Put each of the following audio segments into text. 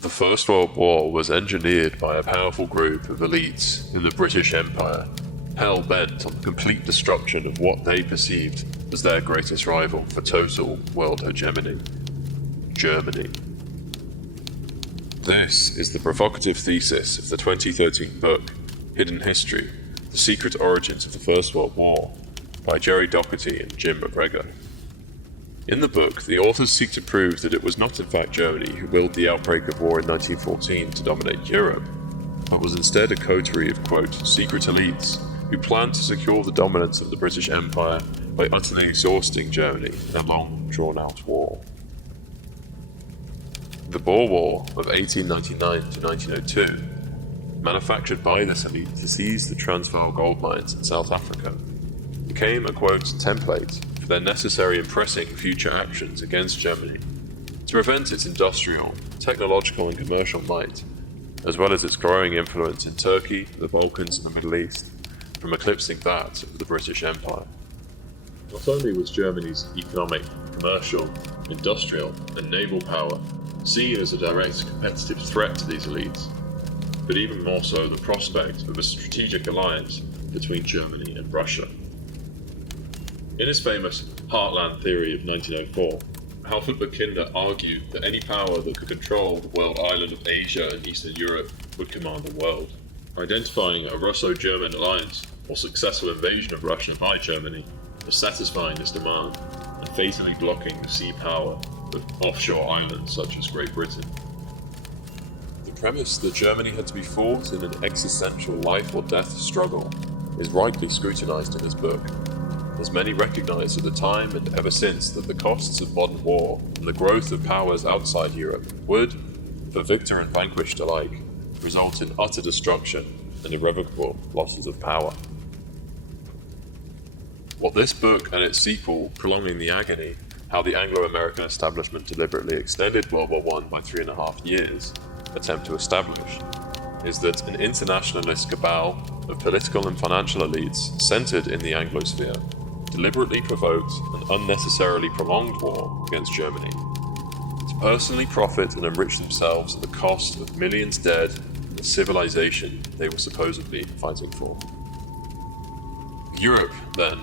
The First World War was engineered by a powerful group of elites in the British Empire, hell-bent on the complete destruction of what they perceived as their greatest rival for total world hegemony: Germany. This is the provocative thesis of the 2013 book, Hidden History: The Secret Origins of the First World War, by Jerry Doherty and Jim McGregor. In the book, the authors seek to prove that it was not in fact Germany who willed the outbreak of war in 1914 to dominate Europe, but was instead a coterie of, quote, secret elites who planned to secure the dominance of the British Empire by utterly exhausting Germany in a long, drawn-out war. The Boer War of 1899 to 1902, manufactured by this elite to seize the Transvaal gold mines in South Africa, became a, quote, template for their necessary and pressing future actions against Germany to prevent its industrial, technological and commercial might, as well as its growing influence in Turkey, the Balkans and the Middle East, from eclipsing that of the British Empire. Not only was Germany's economic, commercial, industrial and naval power seen as a direct competitive threat to these elites, but even more so the prospect of a strategic alliance between Germany and Russia. In his famous Heartland theory of 1904, Alfred Mackinder argued that any power that could control the world island of Asia and Eastern Europe would command the world, identifying a Russo-German alliance or successful invasion of Russia by Germany as satisfying this demand and fatally blocking the sea power of offshore islands such as Great Britain. The premise that Germany had to be fought in an existential life or death struggle is rightly scrutinized in his book, as many recognized at the time and ever since that the costs of modern war and the growth of powers outside Europe would, for victor and vanquished alike, result in utter destruction and irrevocable losses of power. What this book and its sequel, Prolonging the Agony, How the Anglo-American Establishment Deliberately Extended World War I by 3.5 years, attempt to establish, is that an internationalist cabal of political and financial elites centered in the Anglosphere deliberately provoked an unnecessarily prolonged war against Germany to personally profit and enrich themselves at the cost of millions dead and the civilization they were supposedly fighting for. Europe, then,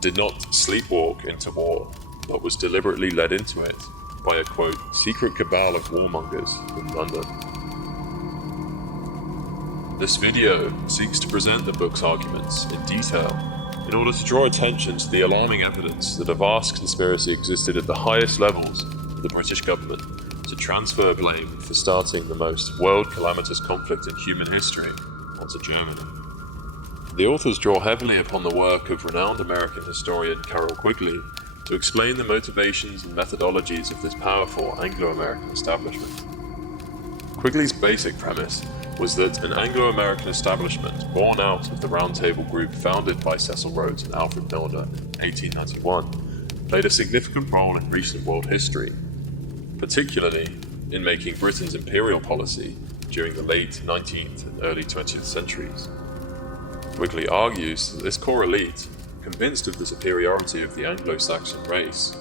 did not sleepwalk into war, but was deliberately led into it by a, quote, secret cabal of warmongers in London. This video seeks to present the book's arguments in detail in order to draw attention to the alarming evidence that a vast conspiracy existed at the highest levels of the British government to transfer blame for starting the most world-calamitous conflict in human history onto Germany. The authors draw heavily upon the work of renowned American historian Carroll Quigley to explain the motivations and methodologies of this powerful Anglo-American establishment. Quigley's basic premise was that an Anglo-American establishment born out of the Round Table Group founded by Cecil Rhodes and Alfred Milner in 1891 played a significant role in recent world history, particularly in making Britain's imperial policy during the late 19th and early 20th centuries. Quigley argues that this core elite, convinced of the superiority of the Anglo-Saxon race,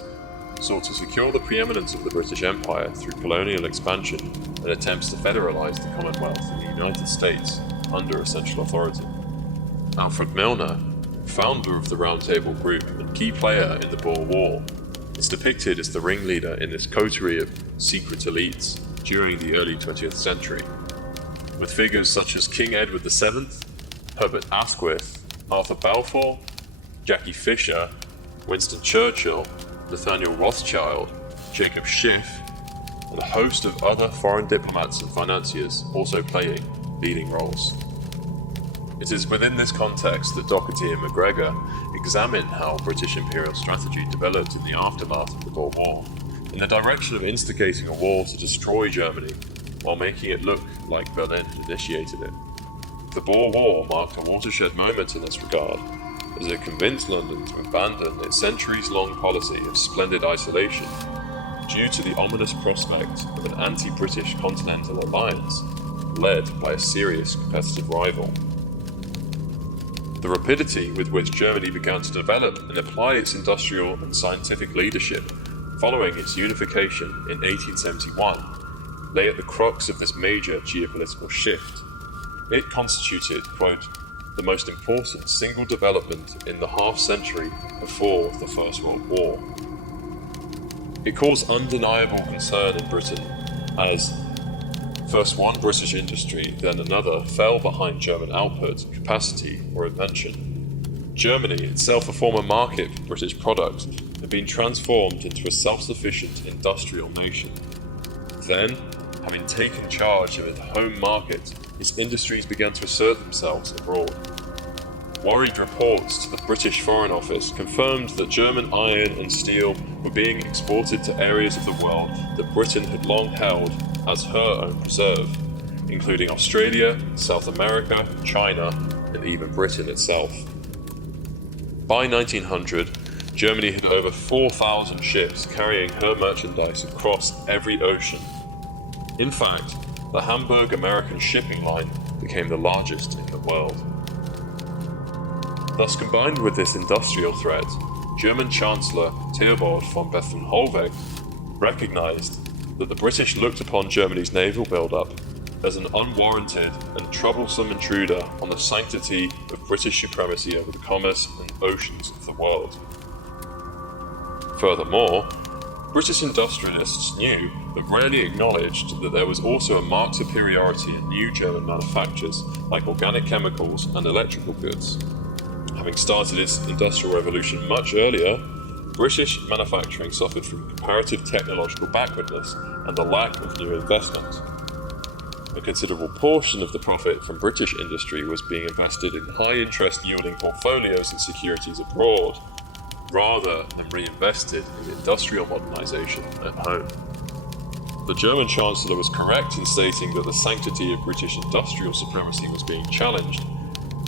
sought to secure the preeminence of the British Empire through colonial expansion and attempts to federalize the Commonwealth in the United States under a central authority. Alfred Milner, founder of the Round Table Group and key player in the Boer War, is depicted as the ringleader in this coterie of secret elites during the early 20th century, with figures such as King Edward VII, Herbert Asquith, Arthur Balfour, Jackie Fisher, Winston Churchill, Nathaniel Rothschild, Jacob Schiff, and a host of other foreign diplomats and financiers also playing leading roles. It is within this context that Doherty and McGregor examine how British imperial strategy developed in the aftermath of the Boer War, in the direction of instigating a war to destroy Germany, while making it look like Berlin initiated it. The Boer War marked a watershed moment in this regard, as it convinced London to abandon its centuries-long policy of splendid isolation due to the ominous prospect of an anti-British continental alliance led by a serious competitive rival. The rapidity with which Germany began to develop and apply its industrial and scientific leadership following its unification in 1871 lay at the crux of this major geopolitical shift. It constituted, quote, the most important single development in the half-century before the First World War. It caused undeniable concern in Britain as first one British industry, then another fell behind German output, capacity, or invention. Germany, itself a former market for British products, had been transformed into a self-sufficient industrial nation. Then, having taken charge of its home market, its industries began to assert themselves abroad. Worried reports to the British Foreign Office confirmed that German iron and steel were being exported to areas of the world that Britain had long held as her own preserve, including Australia, South America, China, and even Britain itself. By 1900, Germany had over 4,000 ships carrying her merchandise across every ocean. In fact, the Hamburg American shipping line became the largest in the world. Thus, combined with this industrial threat, German Chancellor Theobald von Bethlen-Hollweg recognized that the British looked upon Germany's naval build-up as an unwarranted and troublesome intruder on the sanctity of British supremacy over the commerce and oceans of the world. Furthermore, British industrialists knew, but rarely acknowledged, that there was also a marked superiority in new German manufactures like organic chemicals and electrical goods. Having started its industrial revolution much earlier, British manufacturing suffered from comparative technological backwardness and the lack of new investment. A considerable portion of the profit from British industry was being invested in high-interest yielding portfolios and securities abroad, rather than reinvested in industrial modernization at home. The German Chancellor was correct in stating that the sanctity of British industrial supremacy was being challenged,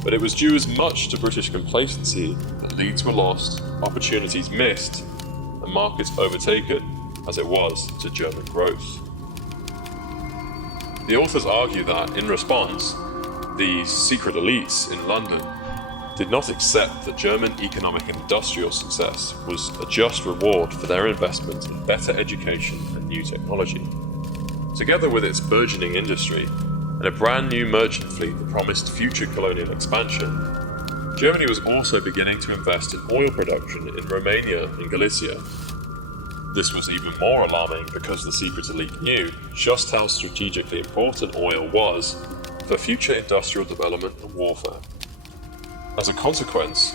but it was due as much to British complacency that leads were lost, opportunities missed, and markets overtaken as it was to German growth. The authors argue that, in response, these secret elites in London did not accept that German economic and industrial success was a just reward for their investment in better education and new technology. Together with its burgeoning industry, and a brand new merchant fleet that promised future colonial expansion, Germany was also beginning to invest in oil production in Romania and Galicia. This was even more alarming because the secret elite knew just how strategically important oil was for future industrial development and warfare. As a consequence,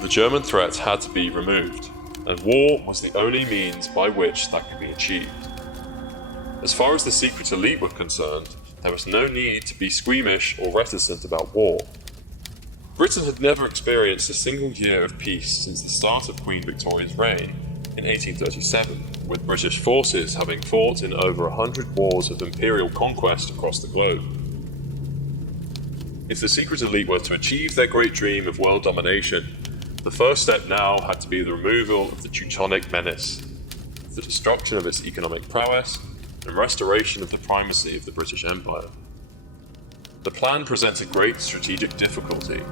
the German threat had to be removed, and war was the only means by which that could be achieved. As far as the secret elite were concerned, there was no need to be squeamish or reticent about war. Britain had never experienced a single year of peace since the start of Queen Victoria's reign in 1837, with British forces having fought in over 100 wars of imperial conquest across the globe. If the secret elite were to achieve their great dream of world domination, the first step now had to be the removal of the Teutonic menace, the destruction of its economic prowess, and restoration of the primacy of the British Empire. The plan presented great strategic difficulty.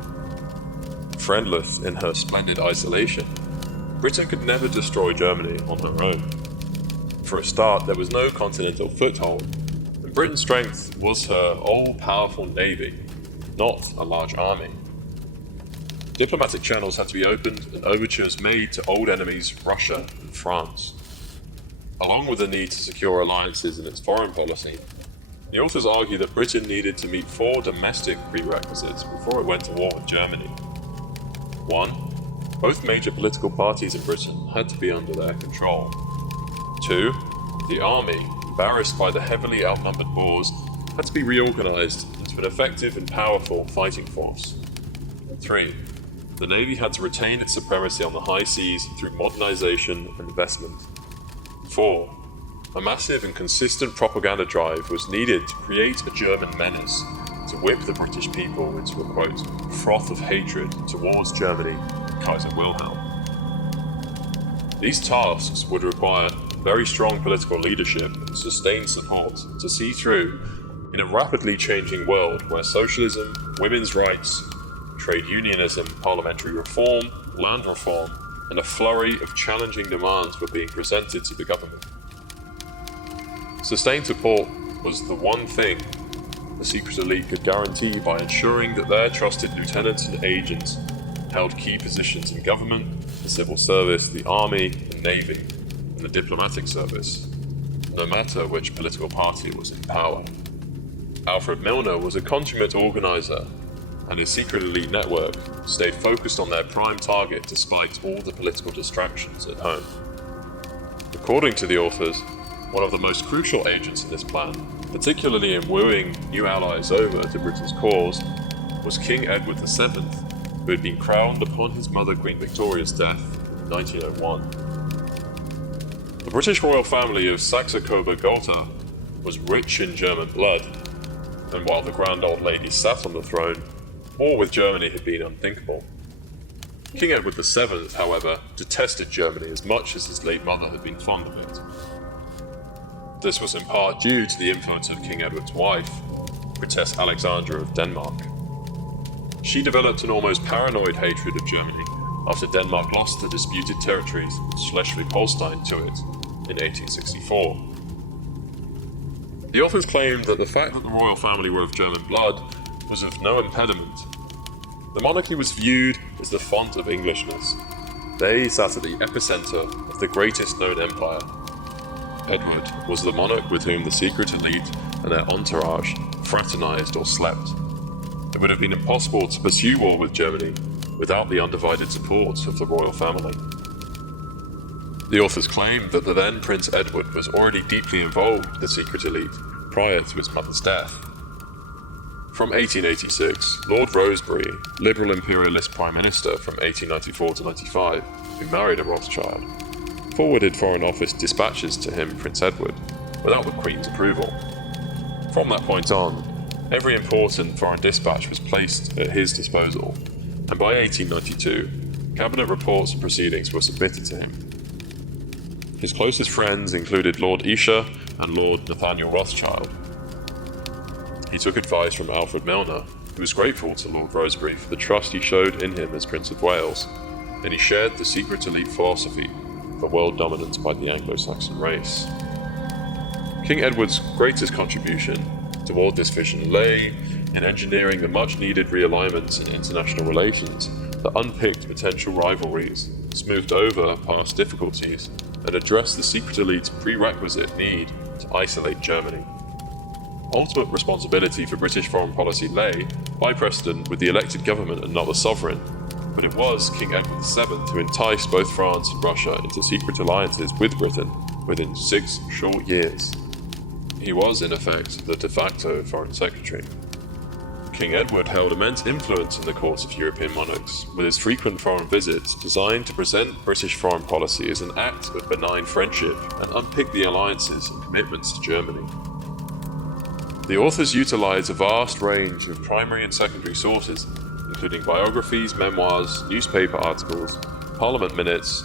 Friendless in her splendid isolation, Britain could never destroy Germany on her own. For a start, there was no continental foothold, and Britain's strength was her all-powerful navy, not a large army. Diplomatic channels had to be opened and overtures made to old enemies Russia and France. Along with the need to secure alliances in its foreign policy, the authors argue that Britain needed to meet 4 domestic prerequisites before it went to war with Germany. 1. Both major political parties in Britain had to be under their control. 2. The army, embarrassed by the heavily outnumbered Boers, had to be reorganized into an effective and powerful fighting force. 3. The navy had to retain its supremacy on the high seas through modernization and investment. 4. A massive and consistent propaganda drive was needed to create a German menace, to whip the British people into a, quote, froth of hatred towards Germany and Kaiser Wilhelm. These tasks would require very strong political leadership and sustained support to see through in a rapidly changing world where socialism, women's rights, trade unionism, parliamentary reform, land reform, and a flurry of challenging demands were being presented to the government. Sustained support was the one thing the secret elite could guarantee by ensuring that their trusted lieutenants and agents held key positions in government, the civil service, the army, the navy, and the diplomatic service, no matter which political party was in power. Alfred Milner was a consummate organizer, and his secret elite network stayed focused on their prime target despite all the political distractions at home. According to the authors, one of the most crucial agents in this plan, particularly in wooing new allies over to Britain's cause, was King Edward VII, who had been crowned upon his mother Queen Victoria's death in 1901. The British royal family of Saxe-Coburg-Gotha was rich in German blood, and while the grand old lady sat on the throne, war with Germany had been unthinkable. King Edward VII, however, detested Germany as much as his late mother had been fond of it. This was in part due to the influence of King Edward's wife, Princess Alexandra of Denmark. She developed an almost paranoid hatred of Germany after Denmark lost the disputed territories of Schleswig-Holstein to it in 1864. The authors claimed that the fact that the royal family were of German blood was of no impediment. The monarchy was viewed as the font of Englishness. They sat at the epicenter of the greatest known empire. Edward was the monarch with whom the secret elite and their entourage fraternized or slept. It would have been impossible to pursue war with Germany without the undivided support of the royal family. The authors claimed that the then Prince Edward was already deeply involved with the secret elite prior to his mother's death. From 1886, Lord Rosebery, Liberal imperialist Prime Minister from 1894 to 95, who married a Rothschild, forwarded Foreign Office dispatches to him, Prince Edward, without the Queen's approval. From that point on, every important foreign dispatch was placed at his disposal, and by 1892, cabinet reports and proceedings were submitted to him. His closest friends included Lord Esher and Lord Nathaniel Rothschild. He took advice from Alfred Milner, who was grateful to Lord Rosebery for the trust he showed in him as Prince of Wales, and he shared the secret elite philosophy for world dominance by the Anglo-Saxon race. King Edward's greatest contribution toward this vision lay in engineering the much-needed realignments in international relations that unpicked potential rivalries, smoothed over past difficulties, and addressed the secret elite's prerequisite need to isolate Germany. Ultimate responsibility for British foreign policy lay, by precedent, with the elected government and not the sovereign, but it was King Edward VII who enticed both France and Russia into secret alliances with Britain within 6 short years. He was, in effect, the de facto foreign secretary. King Edward held immense influence in the courts of European monarchs, with his frequent foreign visits designed to present British foreign policy as an act of benign friendship and unpick the alliances and commitments to Germany. The authors utilize a vast range of primary and secondary sources, including biographies, memoirs, newspaper articles, parliament minutes,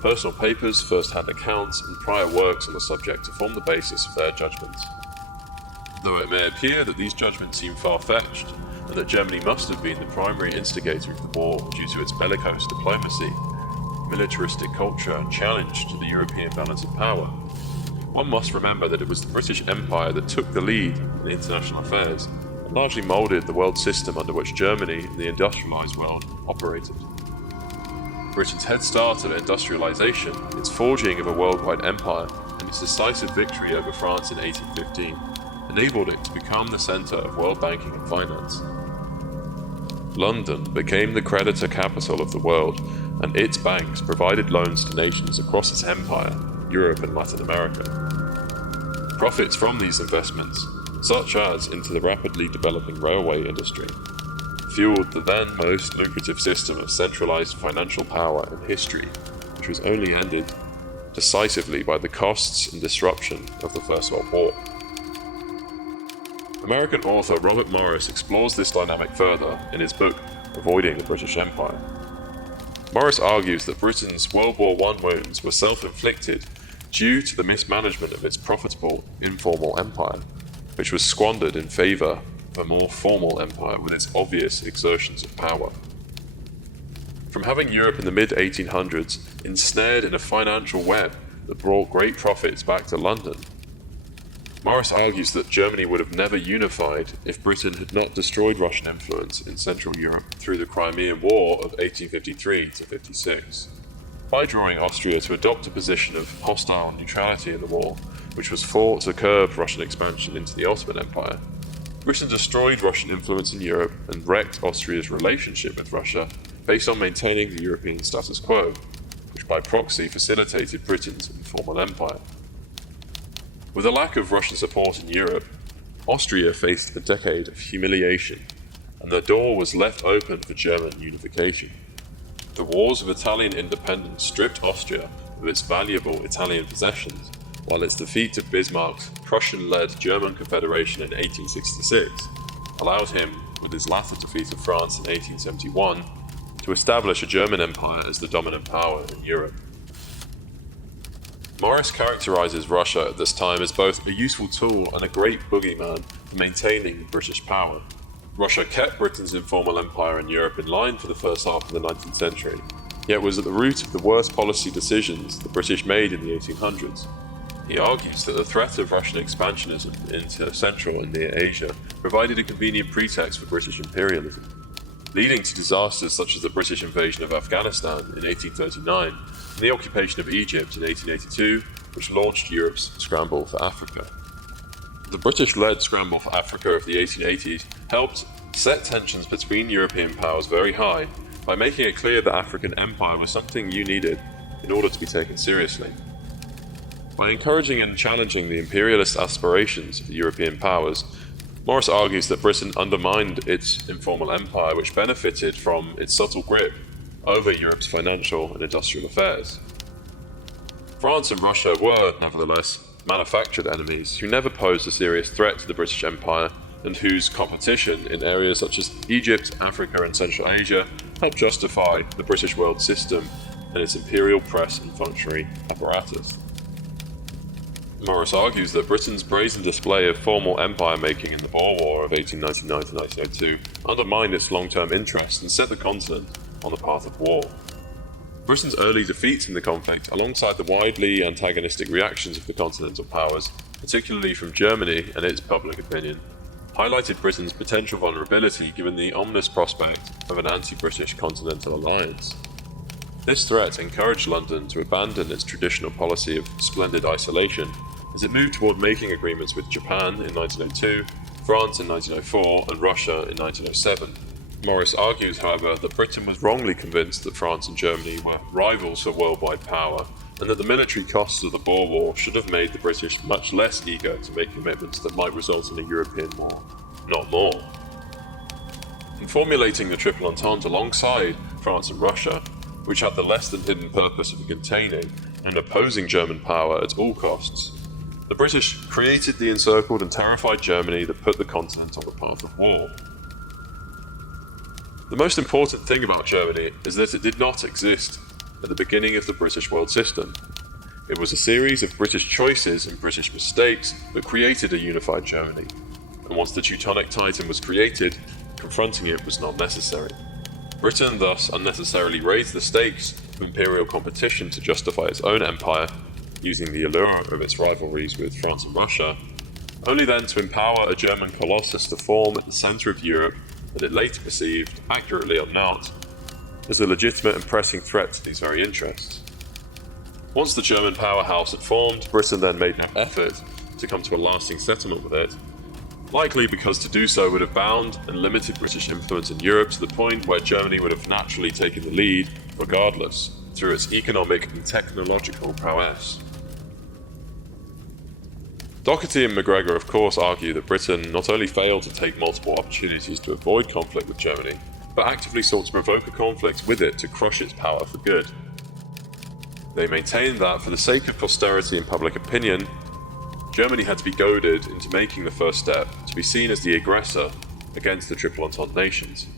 personal papers, first-hand accounts, and prior works on the subject to form the basis of their judgments. Though it may appear that these judgments seem far-fetched, and that Germany must have been the primary instigator of the war due to its bellicose diplomacy, militaristic culture, and challenge to the European balance of power, one must remember that it was the British Empire that took the lead in international affairs, and largely moulded the world system under which Germany and the industrialised world operated. Britain's head start of industrialisation, its forging of a worldwide empire, and its decisive victory over France in 1815 enabled it to become the centre of world banking and finance. London became the creditor capital of the world, and its banks provided loans to nations across its empire, Europe and Latin America. Profits from these investments, such as into the rapidly developing railway industry, fueled the then most lucrative system of centralised financial power in history, which was only ended decisively by the costs and disruption of the First World War. American author Robert Morris explores this dynamic further in his book Avoiding the British Empire. Morris argues that Britain's World War I wounds were self-inflicted due to the mismanagement of its profitable informal empire, which was squandered in favour of a more formal empire with its obvious exertions of power. From having Europe in the mid-1800s ensnared in a financial web that brought great profits back to London, Morris argues that Germany would have never unified if Britain had not destroyed Russian influence in Central Europe through the Crimean War of 1853 to 56. By drawing Austria to adopt a position of hostile neutrality in the war, which was fought to curb Russian expansion into the Ottoman Empire, Britain destroyed Russian influence in Europe and wrecked Austria's relationship with Russia based on maintaining the European status quo, which by proxy facilitated Britain's informal empire. With a lack of Russian support in Europe, Austria faced a decade of humiliation, and the door was left open for German unification. The wars of Italian independence stripped Austria of its valuable Italian possessions, while its defeat of Bismarck's Prussian-led German Confederation in 1866 allowed him, with his latter defeat of France in 1871, to establish a German empire as the dominant power in Europe. Morris characterizes Russia at this time as both a useful tool and a great boogeyman for maintaining British power. Russia kept Britain's informal empire in Europe in line for the first half of the 19th century, yet was at the root of the worst policy decisions the British made in the 1800s. He argues that the threat of Russian expansionism into Central and Near Asia provided a convenient pretext for British imperialism, leading to disasters such as the British invasion of Afghanistan in 1839 and the occupation of Egypt in 1882, which launched Europe's scramble for Africa. The British-led scramble for Africa of the 1880s helped set tensions between European powers very high by making it clear that African empire was something you needed in order to be taken seriously. By encouraging and challenging the imperialist aspirations of the European powers, Morris argues that Britain undermined its informal empire, which benefited from its subtle grip over Europe's financial and industrial affairs. France and Russia were, nevertheless, manufactured enemies who never posed a serious threat to the British Empire and whose competition in areas such as Egypt, Africa and Central Asia helped justify the British world system and its imperial press and functionary apparatus. Morris argues that Britain's brazen display of formal empire-making in the Boer War of 1899 to 1902 undermined its long-term interests and set the continent on the path of war. Britain's early defeats in the conflict, alongside the widely antagonistic reactions of the continental powers, particularly from Germany and its public opinion, highlighted Britain's potential vulnerability given the ominous prospect of an anti-British continental alliance. This threat encouraged London to abandon its traditional policy of splendid isolation as it moved toward making agreements with Japan in 1902, France in 1904, and Russia in 1907. Morris argues, however, that Britain was wrongly convinced that France and Germany were rivals for worldwide power, and that the military costs of the Boer War should have made the British much less eager to make commitments that might result in a European war, not more. In formulating the Triple Entente alongside France and Russia, which had the less than hidden purpose of containing and opposing German power at all costs, the British created the encircled and terrified Germany that put the continent on the path of war. The most important thing about Germany is that it did not exist at the beginning of the British world system. It was a series of British choices and British mistakes that created a unified Germany, and once the Teutonic Titan was created, confronting it was not necessary. Britain thus unnecessarily raised the stakes of imperial competition to justify its own empire, using the allure of its rivalries with France and Russia, only then to empower a German colossus to form at the centre of Europe that it later perceived, accurately or not, as a legitimate and pressing threat to these very interests. Once the German powerhouse had formed, Britain then made no effort to come to a lasting settlement with it, likely because to do so would have bound and limited British influence in Europe to the point where Germany would have naturally taken the lead, regardless, through its economic and technological prowess. Doherty and MacGregor of course argue that Britain not only failed to take multiple opportunities to avoid conflict with Germany, but actively sought to provoke a conflict with it to crush its power for good. They maintain that for the sake of posterity and public opinion, Germany had to be goaded into making the first step to be seen as the aggressor against the Triple Entente nations.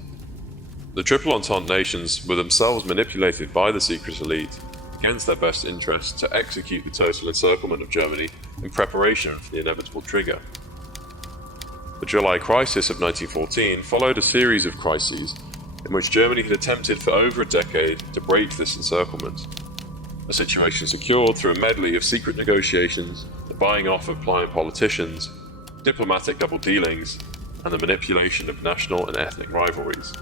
The Triple Entente nations were themselves manipulated by the secret elite against their best interests to execute the total encirclement of Germany in preparation for the inevitable trigger. The July crisis of 1914 followed a series of crises in which Germany had attempted for over a decade to break this encirclement, a situation secured through a medley of secret negotiations the buying off of pliant politicians, diplomatic double dealings, and the manipulation of national and ethnic rivalries.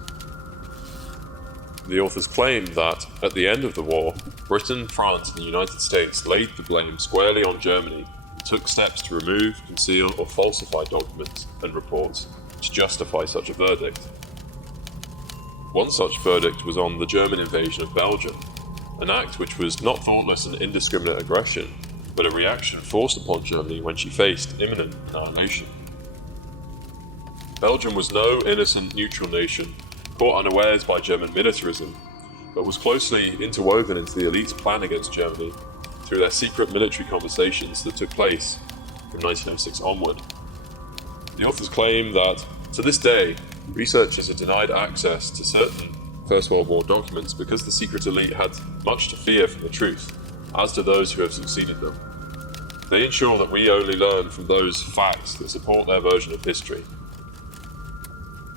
The authors claim that, at the end of the war, Britain, France, and the United States laid the blame squarely on Germany and took steps to remove, conceal, or falsify documents and reports to justify such a verdict. One such verdict was on the German invasion of Belgium, an act which was not thoughtless and indiscriminate aggression, but a reaction forced upon Germany when she faced imminent annihilation. Belgium was no innocent neutral nation, caught unawares by German militarism, but was closely interwoven into the elite's plan against Germany through their secret military conversations that took place from 1906 onward. The authors claim that, to this day, researchers are denied access to certain First World War documents because the secret elite had much to fear from the truth, as do those who have succeeded them. They ensure that we only learn from those facts that support their version of history.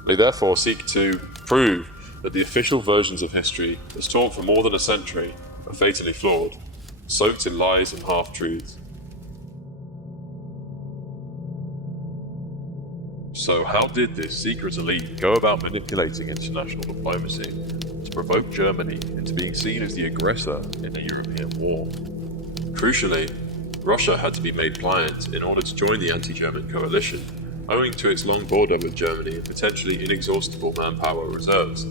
They therefore seek to prove that the official versions of history, as taught for more than a century, are fatally flawed, soaked in lies and half-truths. So how did this secret elite go about manipulating international diplomacy to provoke Germany into being seen as the aggressor in a European war? Crucially, Russia had to be made pliant in order to join the anti-German coalition, owing to its long border with Germany and potentially inexhaustible manpower reserves.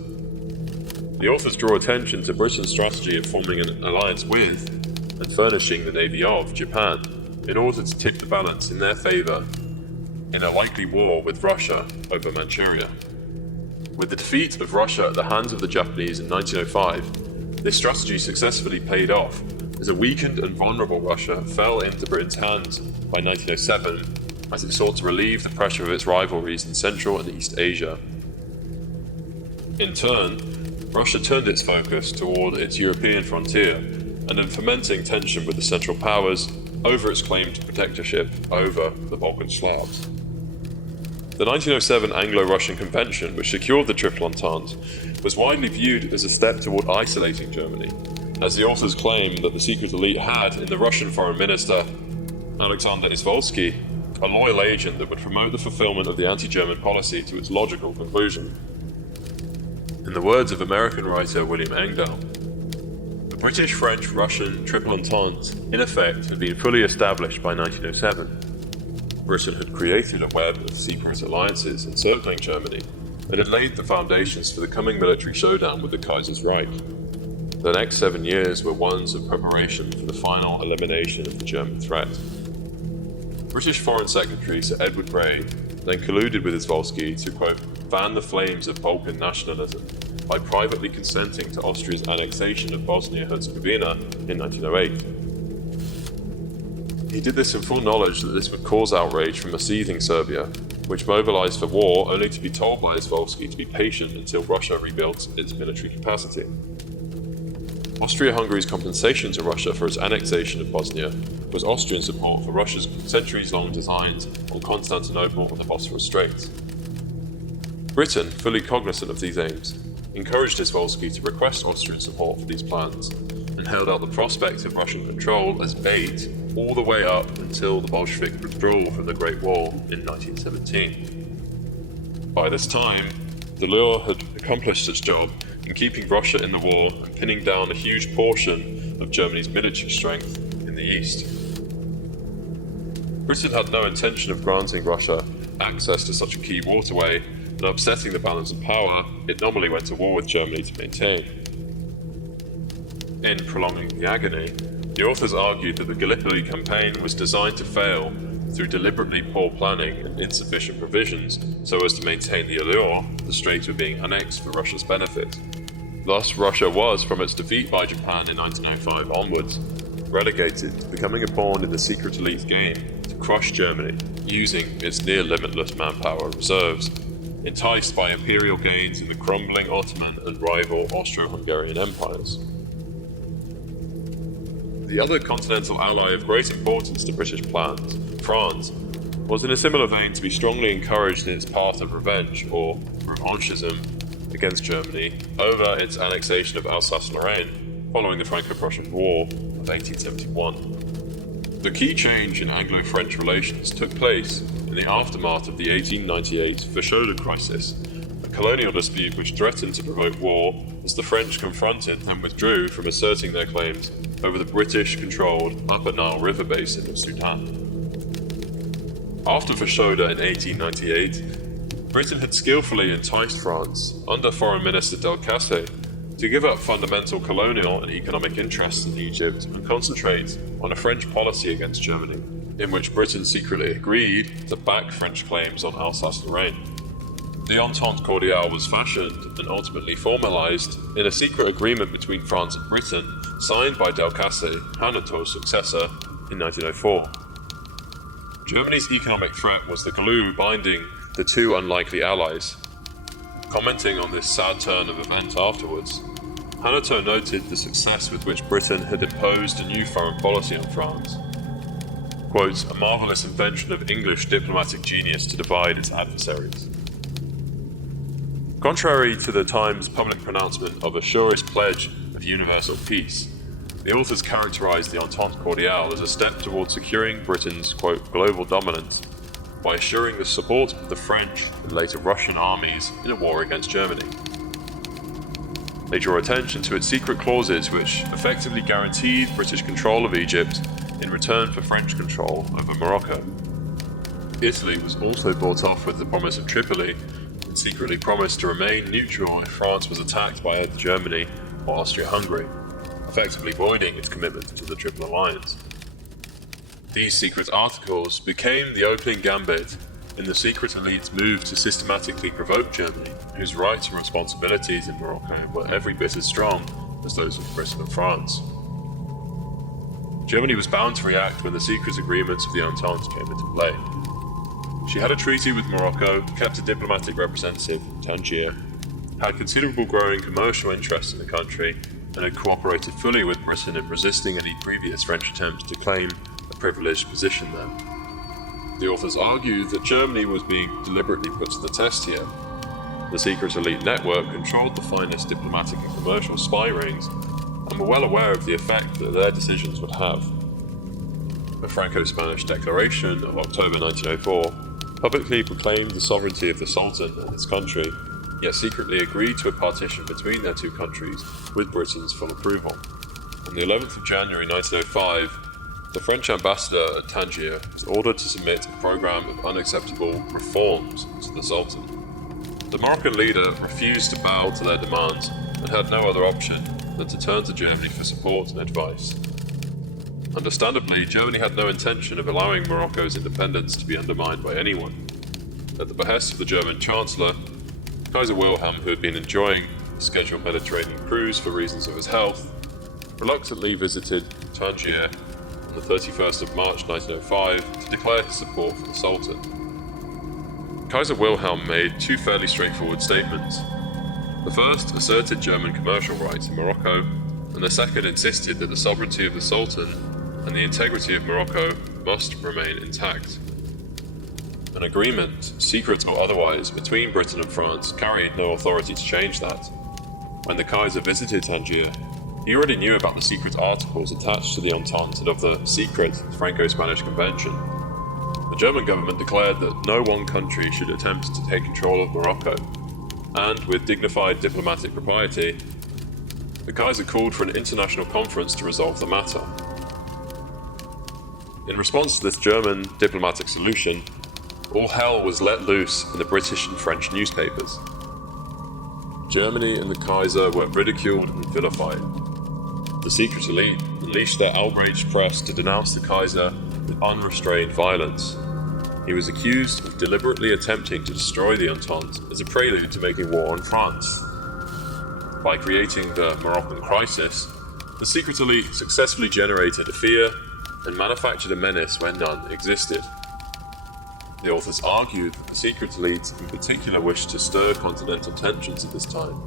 The authors draw attention to Britain's strategy of forming an alliance with, and furnishing the navy of, Japan, in order to tip the balance in their favour in a likely war with Russia over Manchuria. With the defeat of Russia at the hands of the Japanese in 1905, this strategy successfully paid off, as a weakened and vulnerable Russia fell into Britain's hands by 1907, as it sought to relieve the pressure of its rivalries in Central and East Asia. In turn, Russia turned its focus toward its European frontier, and in fomenting tension with the Central Powers over its claimed protectorship over the Balkan Slavs. The 1907 Anglo-Russian Convention, which secured the Triple Entente, was widely viewed as a step toward isolating Germany, as the authors claim that the secret elite had in the Russian Foreign Minister, Alexander Izvolsky, a loyal agent that would promote the fulfillment of the anti-German policy to its logical conclusion. In the words of American writer William Engdahl, the British, French, Russian Triple Entente, in effect, had been fully established by 1907. Britain had created a web of secret alliances encircling Germany, and had laid the foundations for the coming military showdown with the Kaiser's Reich. The next 7 years were ones of preparation for the final elimination of the German threat. British Foreign Secretary Sir Edward Grey then colluded with Izvolsky to, quote, fan the flames of Balkan nationalism by privately consenting to Austria's annexation of Bosnia-Herzegovina in 1908. He did this in full knowledge that this would cause outrage from a seething Serbia, which mobilized for war only to be told by Izvolsky to be patient until Russia rebuilt its military capacity. Austria-Hungary's compensation to Russia for its annexation of Bosnia was Austrian support for Russia's centuries-long designs on Constantinople and the Bosphorus Straits. Britain, fully cognizant of these aims, encouraged Izvolsky to request Austrian support for these plans, and held out the prospect of Russian control as bait all the way up until the Bolshevik withdrawal from the Great Wall in 1917. By this time, the lure had accomplished its job in keeping Russia in the war and pinning down a huge portion of Germany's military strength in the east. Britain had no intention of granting Russia access to such a key waterway, and upsetting the balance of power, it nominally went to war with Germany to maintain. In prolonging the agony, the authors argued that the Gallipoli campaign was designed to fail through deliberately poor planning and insufficient provisions so as to maintain the allure the straits were being annexed for Russia's benefit. Thus, Russia was, from its defeat by Japan in 1905 onwards, relegated to becoming a pawn in the secret elite's game to crush Germany, using its near-limitless manpower reserves, enticed by imperial gains in the crumbling Ottoman and rival Austro-Hungarian empires. The other continental ally of great importance to British plans, France, was in a similar vein to be strongly encouraged in its path of revenge, or revanchism, against Germany over its annexation of Alsace-Lorraine following the Franco-Prussian War of 1871. The key change in Anglo-French relations took place in the aftermath of the 1898 Fashoda crisis, a colonial dispute which threatened to provoke war as the French confronted and withdrew from asserting their claims over the British-controlled Upper Nile River basin of Sudan. After Fashoda in 1898, Britain had skillfully enticed France, under Foreign Minister Delcasse, to give up fundamental colonial and economic interests in Egypt and concentrate on a French policy against Germany, in which Britain secretly agreed to back French claims on Alsace-Lorraine. The Entente Cordiale was fashioned and ultimately formalized in a secret agreement between France and Britain, signed by Delcasse, Hanotaux's successor, in 1904. Germany's economic threat was the glue binding the two unlikely allies. Commenting on this sad turn of events afterwards, Hanotaux noted the success with which Britain had imposed a new foreign policy on France. Quote, "A marvellous invention of English diplomatic genius to divide its adversaries." Contrary to the Times' public pronouncement of a surest pledge of universal peace, the authors characterized the Entente Cordiale as a step towards securing Britain's, quote, "global dominance" by assuring the support of the French and later Russian armies in a war against Germany. They draw attention to its secret clauses which effectively guaranteed British control of Egypt in return for French control over Morocco. Italy was also bought off with the promise of Tripoli and secretly promised to remain neutral if France was attacked by either Germany or Austro-Hungary, effectively voiding its commitment to the Triple Alliance. These secret articles became the opening gambit in the secret elite's move to systematically provoke Germany, whose rights and responsibilities in Morocco were every bit as strong as those of Britain and France. Germany was bound to react when the secret agreements of the Entente came into play. She had a treaty with Morocco, kept a diplomatic representative in Tangier, had considerable growing commercial interest in the country, and had cooperated fully with Britain in resisting any previous French attempts to claim a privileged position there. The authors argued that Germany was being deliberately put to the test here. The secret elite network controlled the finest diplomatic and commercial spy rings and were well aware of the effect that their decisions would have. The Franco-Spanish Declaration of October 1904 publicly proclaimed the sovereignty of the Sultan and his country, yet secretly agreed to a partition between their two countries with Britain's full approval. On the 11th of January 1905, the French ambassador at Tangier was ordered to submit a program of unacceptable reforms to the Sultan. The Moroccan leader refused to bow to their demands and had no other option than to turn to Germany for support and advice. Understandably, Germany had no intention of allowing Morocco's independence to be undermined by anyone. At the behest of the German Chancellor, Kaiser Wilhelm, who had been enjoying a scheduled Mediterranean cruise for reasons of his health, reluctantly visited Tangier on the 31st of March 1905 to declare his support for the Sultan. Kaiser Wilhelm made two fairly straightforward statements. The first asserted German commercial rights in Morocco, and the second insisted that the sovereignty of the Sultan and the integrity of Morocco must remain intact. An agreement, secret or otherwise, between Britain and France carried no authority to change that. When the Kaiser visited Tangier, he already knew about the secret articles attached to the Entente and of the secret Franco-Spanish Convention. The German government declared that no one country should attempt to take control of Morocco, and with dignified diplomatic propriety, the Kaiser called for an international conference to resolve the matter. In response to this German diplomatic solution, all hell was let loose in the British and French newspapers. Germany and the Kaiser were ridiculed and vilified. The secret elite unleashed their outraged press to denounce the Kaiser with unrestrained violence. He was accused of deliberately attempting to destroy the Entente as a prelude to making war on France. By creating the Moroccan crisis, the secret elite successfully generated a fear and manufactured a menace where none existed. The authors argued that the secret elite in particular wished to stir continental tensions at this time,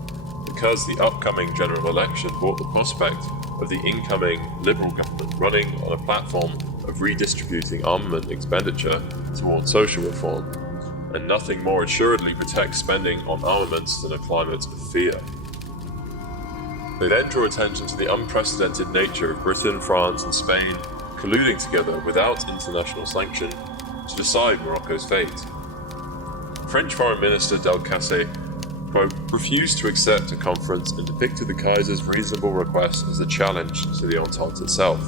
because the upcoming general election brought the prospect of the incoming Liberal government running on a platform of redistributing armament expenditure towards social reform, and nothing more assuredly protects spending on armaments than a climate of fear. They then drew attention to the unprecedented nature of Britain, France, and Spain colluding together without international sanction to decide Morocco's fate. French Foreign Minister Delcasse, quote, refused to accept a conference and depicted the Kaiser's reasonable request as a challenge to the Entente itself.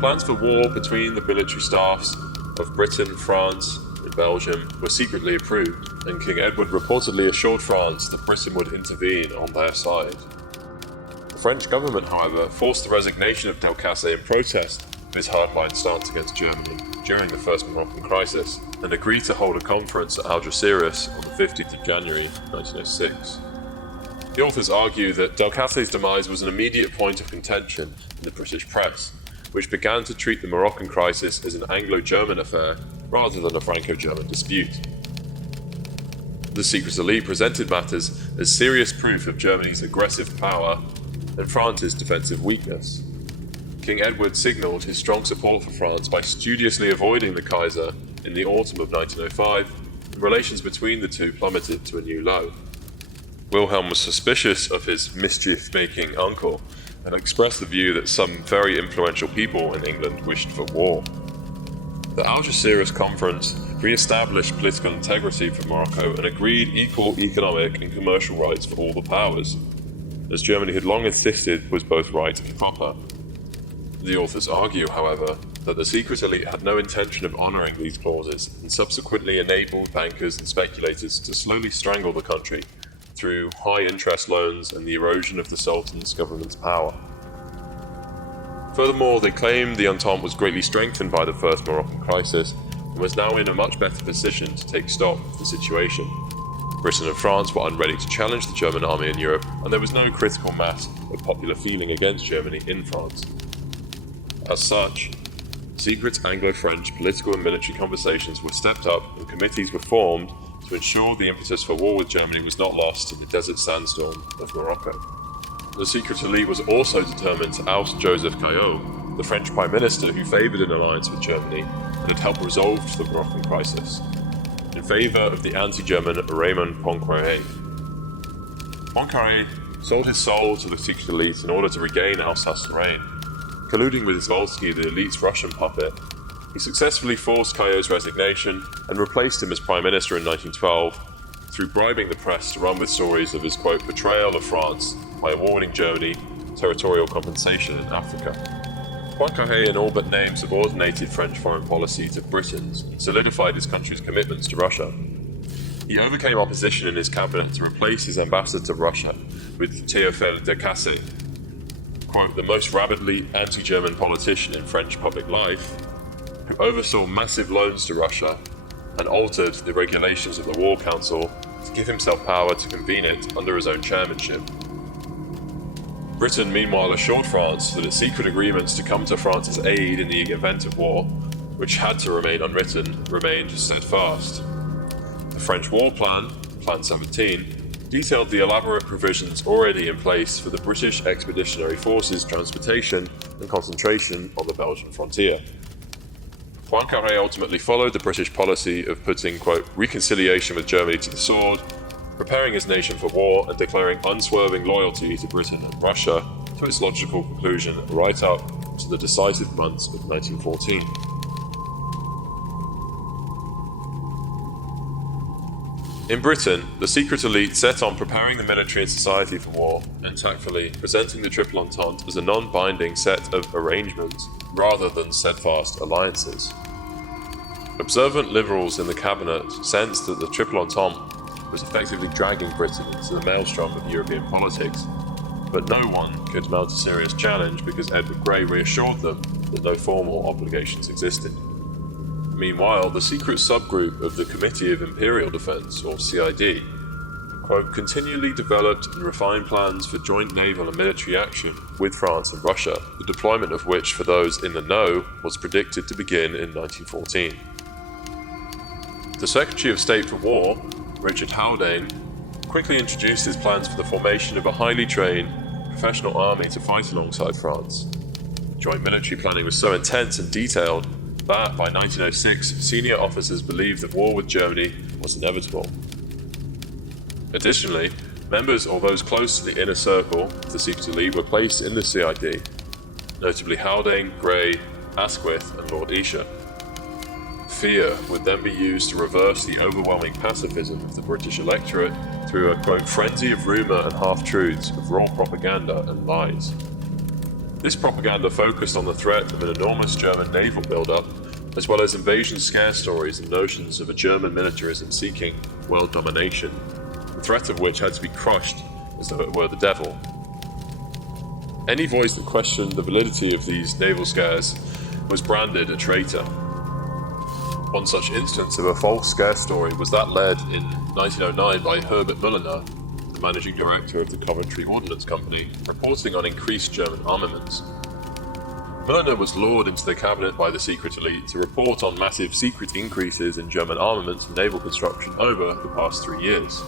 Plans for war between the military staffs of Britain, France, and Belgium were secretly approved, and King Edward reportedly assured France that Britain would intervene on their side. The French government, however, forced the resignation of Delcasse in protest of his hardline stance against Germany during the First Moroccan Crisis, and agreed to hold a conference at Algeciras on the 15th of January 1906. The authors argue that Delcasse's demise was an immediate point of contention in the British press, which began to treat the Moroccan crisis as an Anglo-German affair rather than a Franco-German dispute. The secret elite presented matters as serious proof of Germany's aggressive power and France's defensive weakness. King Edward signalled his strong support for France by studiously avoiding the Kaiser in the autumn of 1905, and relations between the two plummeted to a new low. Wilhelm was suspicious of his mischief-making uncle and expressed the view that some very influential people in England wished for war. The Algeciras Conference re-established political integrity for Morocco and agreed equal economic and commercial rights for all the powers, as Germany had long insisted was both right and proper. The authors argue, however, that the secret elite had no intention of honouring these clauses and subsequently enabled bankers and speculators to slowly strangle the country through high interest loans and the erosion of the Sultan's government's power. Furthermore, they claimed the Entente was greatly strengthened by the First Moroccan Crisis and was now in a much better position to take stock of the situation. Britain and France were unready to challenge the German army in Europe, and there was no critical mass of popular feeling against Germany in France. As such, secret Anglo-French political and military conversations were stepped up and committees were formed to ensure the impetus for war with Germany was not lost in the desert sandstorm of Morocco. The secret elite was also determined to oust Joseph Caillaux, the French Prime Minister who favoured an alliance with Germany and had helped resolve the Moroccan crisis, in favour of the anti-German Raymond Poincaré. Poincaré sold his soul to the secret elite in order to regain Alsace-Lorraine. Colluding with Izvolsky, the elite's Russian puppet, he successfully forced Caillaux's resignation and replaced him as Prime Minister in 1912 through bribing the press to run with stories of his, quote, betrayal of France by awarding Germany territorial compensation in Africa. Poincaré in all but name subordinated French foreign policy to Britain's and solidified his country's commitments to Russia. He overcame opposition in his cabinet to replace his ambassador to Russia with Théophile Delcasse, quote, the most rabidly anti-German politician in French public life, who oversaw massive loans to Russia and altered the regulations of the War Council to give himself power to convene it under his own chairmanship. Britain meanwhile assured France that its secret agreements to come to France's aid in the event of war, which had to remain unwritten, remained steadfast. The French war plan, Plan 17, detailed the elaborate provisions already in place for the British Expeditionary Forces' transportation and concentration on the Belgian frontier. Poincaré ultimately followed the British policy of putting, quote, reconciliation with Germany to the sword, preparing his nation for war and declaring unswerving loyalty to Britain and Russia to its logical conclusion right up to the decisive months of 1914. In Britain, the secret elite set on preparing the military and society for war and tactfully presenting the Triple Entente as a non-binding set of arrangements rather than steadfast alliances. Observant liberals in the cabinet sensed that the Triple Entente was effectively dragging Britain into the maelstrom of European politics, but no one could mount a serious challenge because Edward Grey reassured them that no formal obligations existed. Meanwhile, the secret subgroup of the Committee of Imperial Defence, or CID, quote, continually developed and refined plans for joint naval and military action with France and Russia, the deployment of which, for those in the know, was predicted to begin in 1914. The Secretary of State for War, Richard Haldane, quickly introduced his plans for the formation of a highly trained, professional army to fight alongside France. Joint military planning was so intense and detailed that, by 1906, senior officers believed that war with Germany was inevitable. Additionally, members or those close to the inner circle of the secret elite were placed in the CID. notably Haldane, Grey, Asquith, and Lord Esher. Fear would then be used to reverse the overwhelming pacifism of the British electorate through a, quote, frenzy of rumour and half-truths, of raw propaganda and lies. This propaganda focused on the threat of an enormous German naval build-up, as well as invasion scare stories and notions of a German militarism seeking world domination, the threat of which had to be crushed as though it were the devil. Any voice that questioned the validity of these naval scares was branded a traitor. One such instance of a false scare story was that led in 1909 by Herbert Mulliner, the managing director of the Coventry Ordnance Company, reporting on increased German armaments. Mulliner was lured into the cabinet by the secret elite to report on massive secret increases in German armaments and naval construction over the past 3 years.